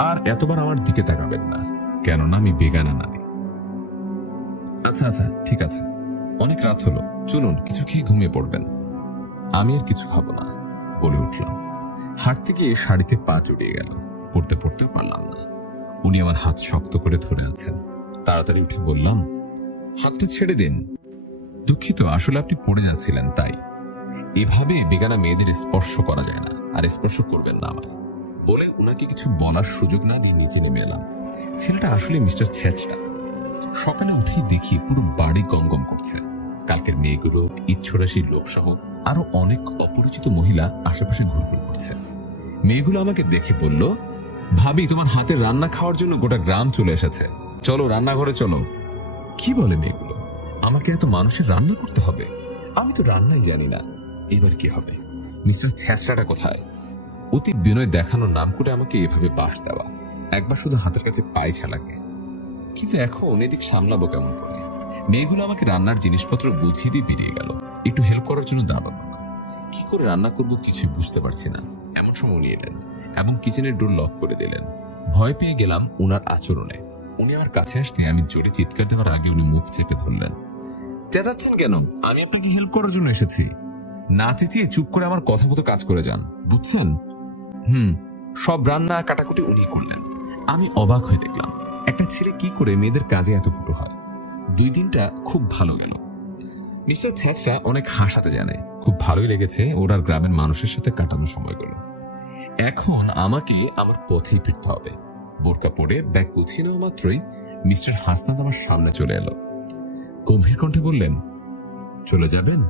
আর এতবার আমার দিকে তাকাবেন না, কেননা আমি বেগানা নারী। আচ্ছা আচ্ছা, ঠিক আছে। অনেক রাত হলো, চলুন কিছু খেয়ে ঘুমিয়ে পড়বেন। আমি আর কিছু খাবো না বলে উঠলাম। হাঁটতে গিয়ে শাড়িতে পা জড়িয়ে গেল, পড়তে পড়তেও পারলাম না। উনি আমার হাত শক্ত করে ধরে আছেন। তাড়াতাড়ি উঠে বললাম, হাতটা ছেড়ে দিন। দুঃখিত, আসলে আপনি পড়ে যাচ্ছিলেন তাই। এভাবে বেগানা মেয়েদের স্পর্শ করা যায় না, আর স্পর্শ করবেন না আমায় বলে উনাকে কিছু বলার সুযোগ না দিয়ে নিচে নেমে এলাম। ছেলেটা আসলে মিস্টার ছ্যাচড়া। সকালে উঠেই দেখি পুরো বাড়ি গমগম করছে। কালকের মেয়েগুলো, ইচ্ছরাশী লোকসহ আরো অনেক অপরিচিত মহিলা আশেপাশে ঘুরঘুর করছে। মেয়েগুলো আমাকে দেখে বলল, ভাবি তোমার হাতের রান্না খাওয়ার জন্য গোটা গ্রাম চলে এসেছে, চলো রান্নাঘরে চলো। কি বলে মেয়েগুলো? আমাকে এত মানুষের রান্না করতে হবে? আমি তো রান্নাই জানি না। এবার কি হবে? মিস্টার ছ্যাচড়াটা কোথায়? অতি বিনয় দেখানোর নাম করে আমাকে এভাবে বাস দেওয়া, একবার শুধু হাতের কাছে পায়ছা লাগে। কিন্তু এখন এদিক সামলাবো কেমন করে? মেয়েগুলো আমাকে রান্নার জিনিসপত্র বুঝিয়ে দিয়ে বেরিয়ে গেল। একটু হেল্প করার জন্য দাঁড়ালো না। কি করে রান্না করবো কিছুই বুঝতে পারছি না। এমন সময় উনি এলেন এবং কিচেনের ডোর লক করে দিলেন। ভয় পেয়ে গেলাম উনার আচরণে। উনি আমার কাছে আসতে আমি জোরে চিৎকার দেওয়ার আগে উনি মুখ চেপে ধরলেন। চেঁচাচ্ছেন কেন? আমি আপনাকে হেল্প করার জন্য এসেছি। না চেঁচিয়ে চুপ করে আমার কথা মতো কাজ করে যান, বুঝছেন? সব রান্না কাটাকুটি উনি করলেন। আমি অবাক হয়ে দেখলাম একটা ছেলে কি করে মেয়েদের কাজে এত পটু হয়। 2 দিনটা খুব ভালো গেল। মিস্টার ছ্যাচড়া অনেক হাসাতে জানে। খুব ভালোই লেগেছে ওর আর গ্রামের মানুষের সাথে কাটানো সময়গুলো। এখন আমাকে আমার পথেই ফিরতে হবে। বোরকা পরে ব্যাগ গুছিয়ে নেওয়া মাত্রই মিস্টার হাসনাত আমার সামনে চলে এলো। গম্ভীর কণ্ঠে বললেন, চলে যাবেন?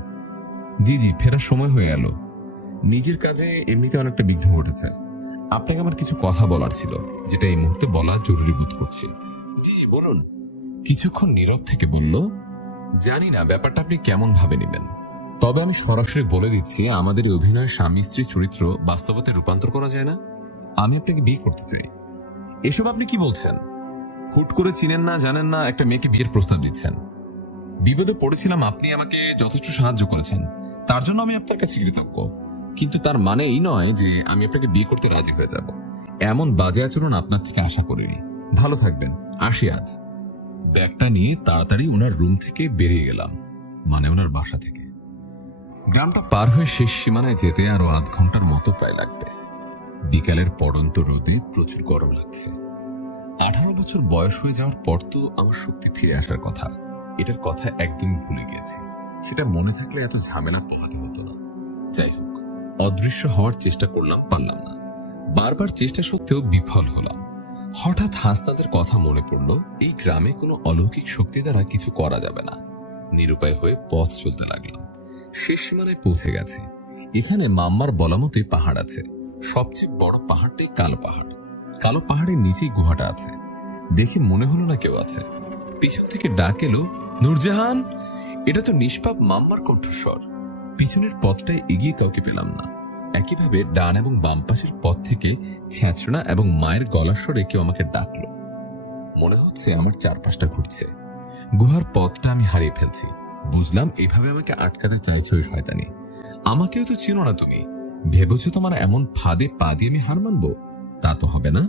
জি জি, ফেরার সময় হয়ে এলো। নিজের কাজে এমনিতে অনেকটা বিঘ্ন ঘটেছে। আপনাকে আমার কিছু কথা বলার ছিল, যেটা এই মুহূর্তে বলা জরুরি বোধ করছি। জি জি বলুন। কিছুক্ষণ নীরব থেকে বলল, জানি না ব্যাপারটা আপনি কেমন ভাবে নেবেন, তবে আমি সরাসরি বলে দিচ্ছি, আমাদের এই অভিনয়ের স্বামী স্ত্রী চরিত্র বাস্তবতে রূপান্তর করা যায় না। আমি আপনাকে বিয়ে করতে চাই। এসব আপনি কি বলছেন? হুট করে চিনেন না জানেন না একটা মেয়েকে বিয়ের প্রস্তাব দিচ্ছেন। বিপদে পড়েছিলাম, আপনি আমাকে যথেষ্ট সাহায্য করেছেন, তার জন্য আমি আপনার কাছে কৃতজ্ঞ। কিন্তু তার মানে এই নয় যে আমি আপনাকে বিয়ে করতে রাজি হয়ে যাব। এমন বাজে আচরণ আপনার থেকে আশা করিনি। ভালো থাকবেন, আসি আজ। ব্যাগটা নিয়ে তাড়াতাড়ি ওনার রুম থেকে বেরিয়ে গেলাম, মানে ওনার বাসা থেকে। গ্রামটা পার হয়ে শেষ সীমানায় যেতে আরো আধ ঘন্টার মতো প্রায় লাগবে। বিকালের পড়ন্ত রোদে প্রচুর গরম লাগছে। 18 বছর বয়স হয়ে যাওয়ার পর তো আমার শক্তি ফিরে আসার কথা, এটার কথা একদিন ভুলে গেছি। সেটা মনে থাকলে এত ঝামেলা পোহাতে হতো না। যাই হোক, অদৃশ্য হওয়ার চেষ্টা করলাম, পারলাম না। বারবার চেষ্টা সত্ত্বেও বিফল হলাম। হঠাৎ হাসনাতের কথা মনে পড়ল, এই গ্রামে কোনো অলৌকিক শক্তি দ্বারা কিছু করা যাবে না। নিরুপায় হয়ে পথ চলতে লাগলাম। শেষ সীমানায় পৌঁছে গেছে। এখানে মাম্মার বলা মতে পাহাড় আছে। সবচেয়ে বড় পাহাড়টাই কালো পাহাড়। কালো পাহাড়ের নিচেই গুহাটা আছে। দেখে মনে হলো না কেউ আছে। পিছন থেকে ডাক এলো, নূরজাহান। এটা তো নিষ্পাপ মাম্মার কণ্ঠস্বর। পিছনের পথটায় এগিয়ে কাউকে পেলাম না। একইভাবে ডান এবং বাম পাশের পথ থেকে ছ্যাঁচড়া এবং মায়ের গলার স্বরে কেউ আমাকে ডাকলো। মনে হচ্ছে আমার চারপাশটা ঘুরছে। গুহার পথটা আমি হারিয়ে ফেলছি। বুঝলাম এইভাবে আমাকে আটকাতে চাইছে ওই শয়তানি। আমাকেও তো চিনো না তুমি, ভেবেছো তোমার এমন ফাঁদে পা দিয়ে আমি হার মানবো? তা তো হবে না।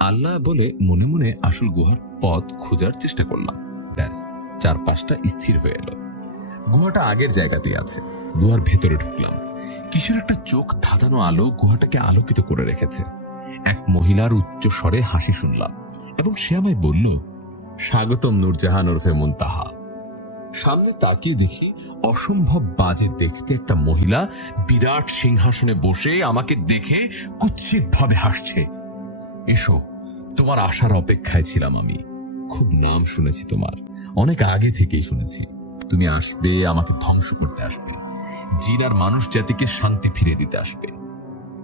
আল্লাহ বলে মনে মনে আসল গুহার পথ খোঁজার চেষ্টা করলাম। ব্যাস, চারপাশটা স্থির হয়ে এলো। গুহাটা আগের জায়গাতেই আছে। গুহার ভেতরে ঢুকলাম। কিসের একটা চোখ ধাঁধানো আলো গুহাটাকে আলোকিত করে রেখেছে। এক মহিলার উচ্চ স্বরে হাসি শুনলাম এবং সে আমায় বলল, স্বাগতম নূরজাহান ওরফে মুনতাহা। সামনে তাকিয়ে দেখি অসম্ভব বাজে দেখতে একটা মহিলা বিরাট সিংহাসনে বসে আমাকে দেখে কুৎসিত ভাবে হাসছে। এসো, তোমার আসার অপেক্ষায় ছিলাম আমি। খুব নাম শুনেছি তোমার, অনেক আগে থেকেই শুনেছি। তুমি আসবে, আমাকে ধ্বংস করতে আসবে, জিন আর মানুষ জাতিকে শান্তি ফিরে দিতে আসবে।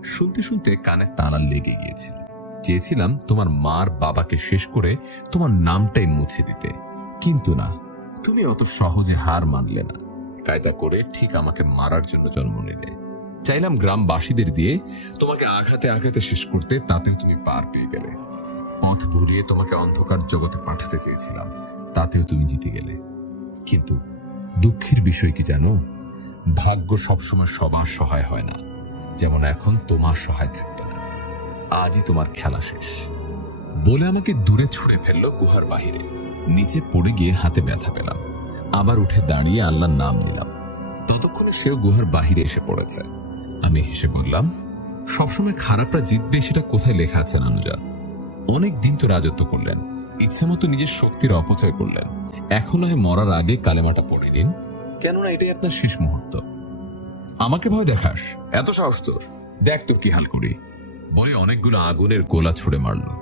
শুনতে শুনতে কানে তালা লেগে গিয়েছিল। চেয়েছিলাম তোমার মার বাবাকে শেষ করে তোমার নামটাই মুছে দিতে, কিন্তু না, তুমি অত সহজে হার মানলে না। কায়দা করে ঠিক আমাকে মারার জন্য জন্ম নিলে। চাইলাম গ্রামবাসীদের দিয়ে তোমাকে আঘাতে আঘাতে শেষ করতে, তাতেও তুমি পার পেয়ে গেলে। পথ ভুলিয়ে তোমাকে অন্ধকার জগতে পাঠাতে চেয়েছিলাম, তাতেও তুমি জিতে গেলে। কিন্তু দুঃখের বিষয় কি জানো, ভাগ্য সবসময় সবার সহায় হয় না। যেমন এখন তোমার সহায় থাকবে না। আজই তোমার খেলা শেষ বলে আমাকে দূরে ছুঁড়ে ফেললো গুহার বাহিরে। নিচে পড়ে গিয়ে হাতে ব্যথা পেলাম। আবার উঠে দাঁড়িয়ে আল্লাহর নাম নিলাম। ততক্ষণে সেও গুহার বাহিরে এসে পড়েছে। আমি হেসে বললাম, সবসময় খারাপরা জিতবে সেটা কোথায় লেখা আছে নানুজান? অনেক দিন তো রাজত্ব করলেন, ইচ্ছা মতো নিজের শক্তির অপচয় করলেন। এখন হয় মরার আগে কালেমাটা পড়ে নিন, কেননা এটাই আপনার শেষ মুহূর্ত। আমাকে ভয় দেখাস? এত সাহস তোর? দেখ তোর কি হাল করি। বলে অনেকগুলো আগুনের গোলা ছুড়ে মারলো।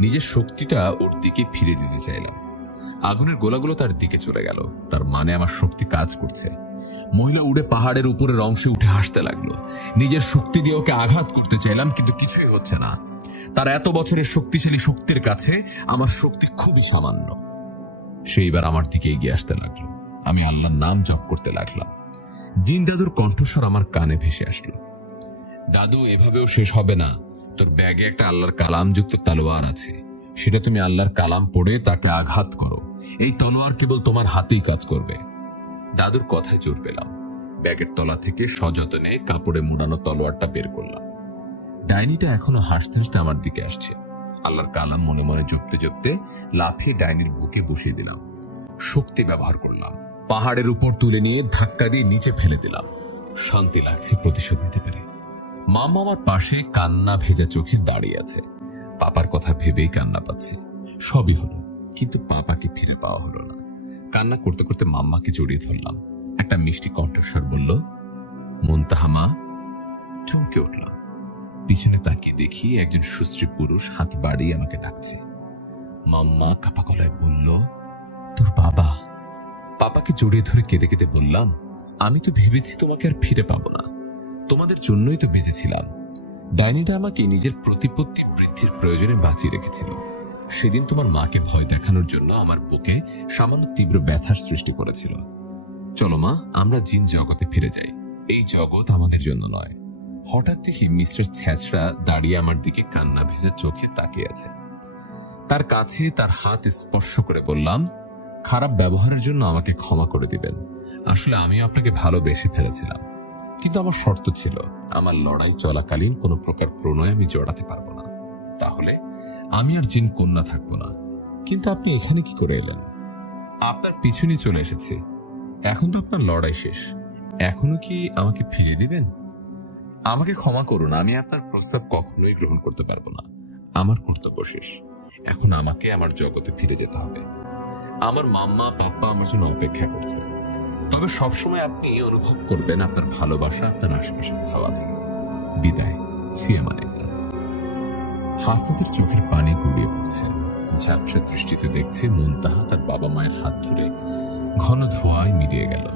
নিজের শক্তিটা ওর দিকে ফিরে দিতে চাইলাম। আগুনের গোলাগুলো তার দিকে চলে গেল। তার মানে আমার শক্তি কাজ করছে। মহিলা উড়ে পাহাড়ের উপরের অংশে উঠে হাসতে লাগলো। নিজের শক্তি দিয়ে ওকে আঘাত করতে চাইলাম, কিন্তু কিছুই হচ্ছে না। তার এত বছরের শক্তিশালী শক্তির কাছে আমার শক্তি খুবই সামান্য। সেইবার আমার দিকে এগিয়ে আসতে লাগলো। আমি আল্লাহর নাম জপ করতে লাগলাম। জিন দাদুর কণ্ঠস্বর আমার কানে ভেসে আসলো, দাদু, এভাবেও শেষ হবে না। তোর ব্যাগে একটা আল্লাহর কালাম যুক্ত তলোয়ার আছে। সেটা তুমি আল্লাহর কালাম পড়ে তাকে আঘাত করো। এই তলোয়ার কেবল তোমার হাতেই কাজ করবে। দাদুর কথায় জোর পেলাম। ব্যাগের তলা থেকে সযত্নে কাপড়ে মোড়ানো তলোয়ারটা বের করলাম। ডাইনিটা এখনো হাসতে হাসতে আমার দিকে আসছে। আল্লাহর কালাম মনে মনে জপতে জপতে লাফিয়ে ডাইনির বুকে বসিয়ে দিলাম। শক্তি ব্যবহার করলাম। পাহাড়ের উপর তুলে নিয়ে ধাক্কা দিয়ে নিচে ফেলে দিলাম। শান্তি লাগছে প্রতিশোধ নিতে পেরে। মামা আমার পাশে কান্না ভেজা চোখে দাঁড়িয়ে আছে। পাপার কথা ভেবেই কান্না পাচ্ছি। সবই হলো, কিন্তু পাপাকে ফিরে পাওয়া হলো না। কান্না করতে করতে মাম্মাকে জড়িয়ে ধরলাম। একটা মিষ্টি কণ্ঠস্বর বলল, মুনতাহা মা। চমকে উঠলাম। পিছনে তাকিয়ে দেখি একজন সুশ্রী পুরুষ হাত বাড়িয়ে আমাকে ডাকছে। মাম্মা কাপা গলায় বলল, তোর বাবা। পাপাকে জড়িয়ে ধরে কেঁদে কেঁদে বললাম, আমি তো ভেবেছি তোমাকে আর ফিরে পাবো না, তোমাদের জন্যই তো বেঁচেছিলাম। ডাইনিটা আমাকে নিজের প্রতিপত্তি বৃদ্ধির প্রয়োজনে বাঁচিয়ে রেখেছিল। সেদিন তোমার মাকে ভয় দেখানোর জন্য আমার বুকে সামান্য তীব্র ব্যথার সৃষ্টি করেছিল। চলো মা, আমরা জিন জগতে ফিরে যাই, এই জগৎ আমাদের জন্য নয়। হঠাৎ দেখি মিস্টার ছেঁচড়া দাঁড়িয়ে আমার দিকে কান্না ভেজা চোখে তাকিয়ে আছে। তার কাছে তার হাত স্পর্শ করে বললাম, খারাপ ব্যবহারের জন্য আমাকে ক্ষমা করে দিবেন। আসলে আমিও আপনাকে ভালোবেসে ফেলেছিলাম, কিন্তু আমার শর্ত ছিল, আমার লড়াই চলাকালীন কোনো প্রকার প্রণয় আমি জড়াতে পারবো না। তাহলে আমি আর জিন কন্যা থাকবো না। কিন্তু আপনি এখানে কি করে এলেন? আপনার পিছনে চলে এসেছি। এখন তো আপনার লড়াই শেষ, এখনো কি আমাকে ফিরিয়ে দিবেন? আমাকে ক্ষমা করুন, আমি আপনার প্রস্তাব কখনোই গ্রহণ করতে পারবো না। আমার কর্তব্য শেষ, এখন আমাকে আমার জগতে ফিরে যেতে হবে। আমার মাম্মা পাপ্পা আমার জন্য অপেক্ষা করছে। তবে সবসময় আপনি অনুভব করবেন আপনার ভালোবাসা আপনার আশেপাশে কোথাও আছে। বিদায়, ফিয়ামানিল্লাহ। হাসনাতের চোখের পানি গড়িয়ে পড়ছে। ঝাপসা দৃষ্টিতে দেখছে মুনতাহা তার বাবা মায়ের হাত ধরে ঘন ধোঁয়ায় মিলিয়ে গেল।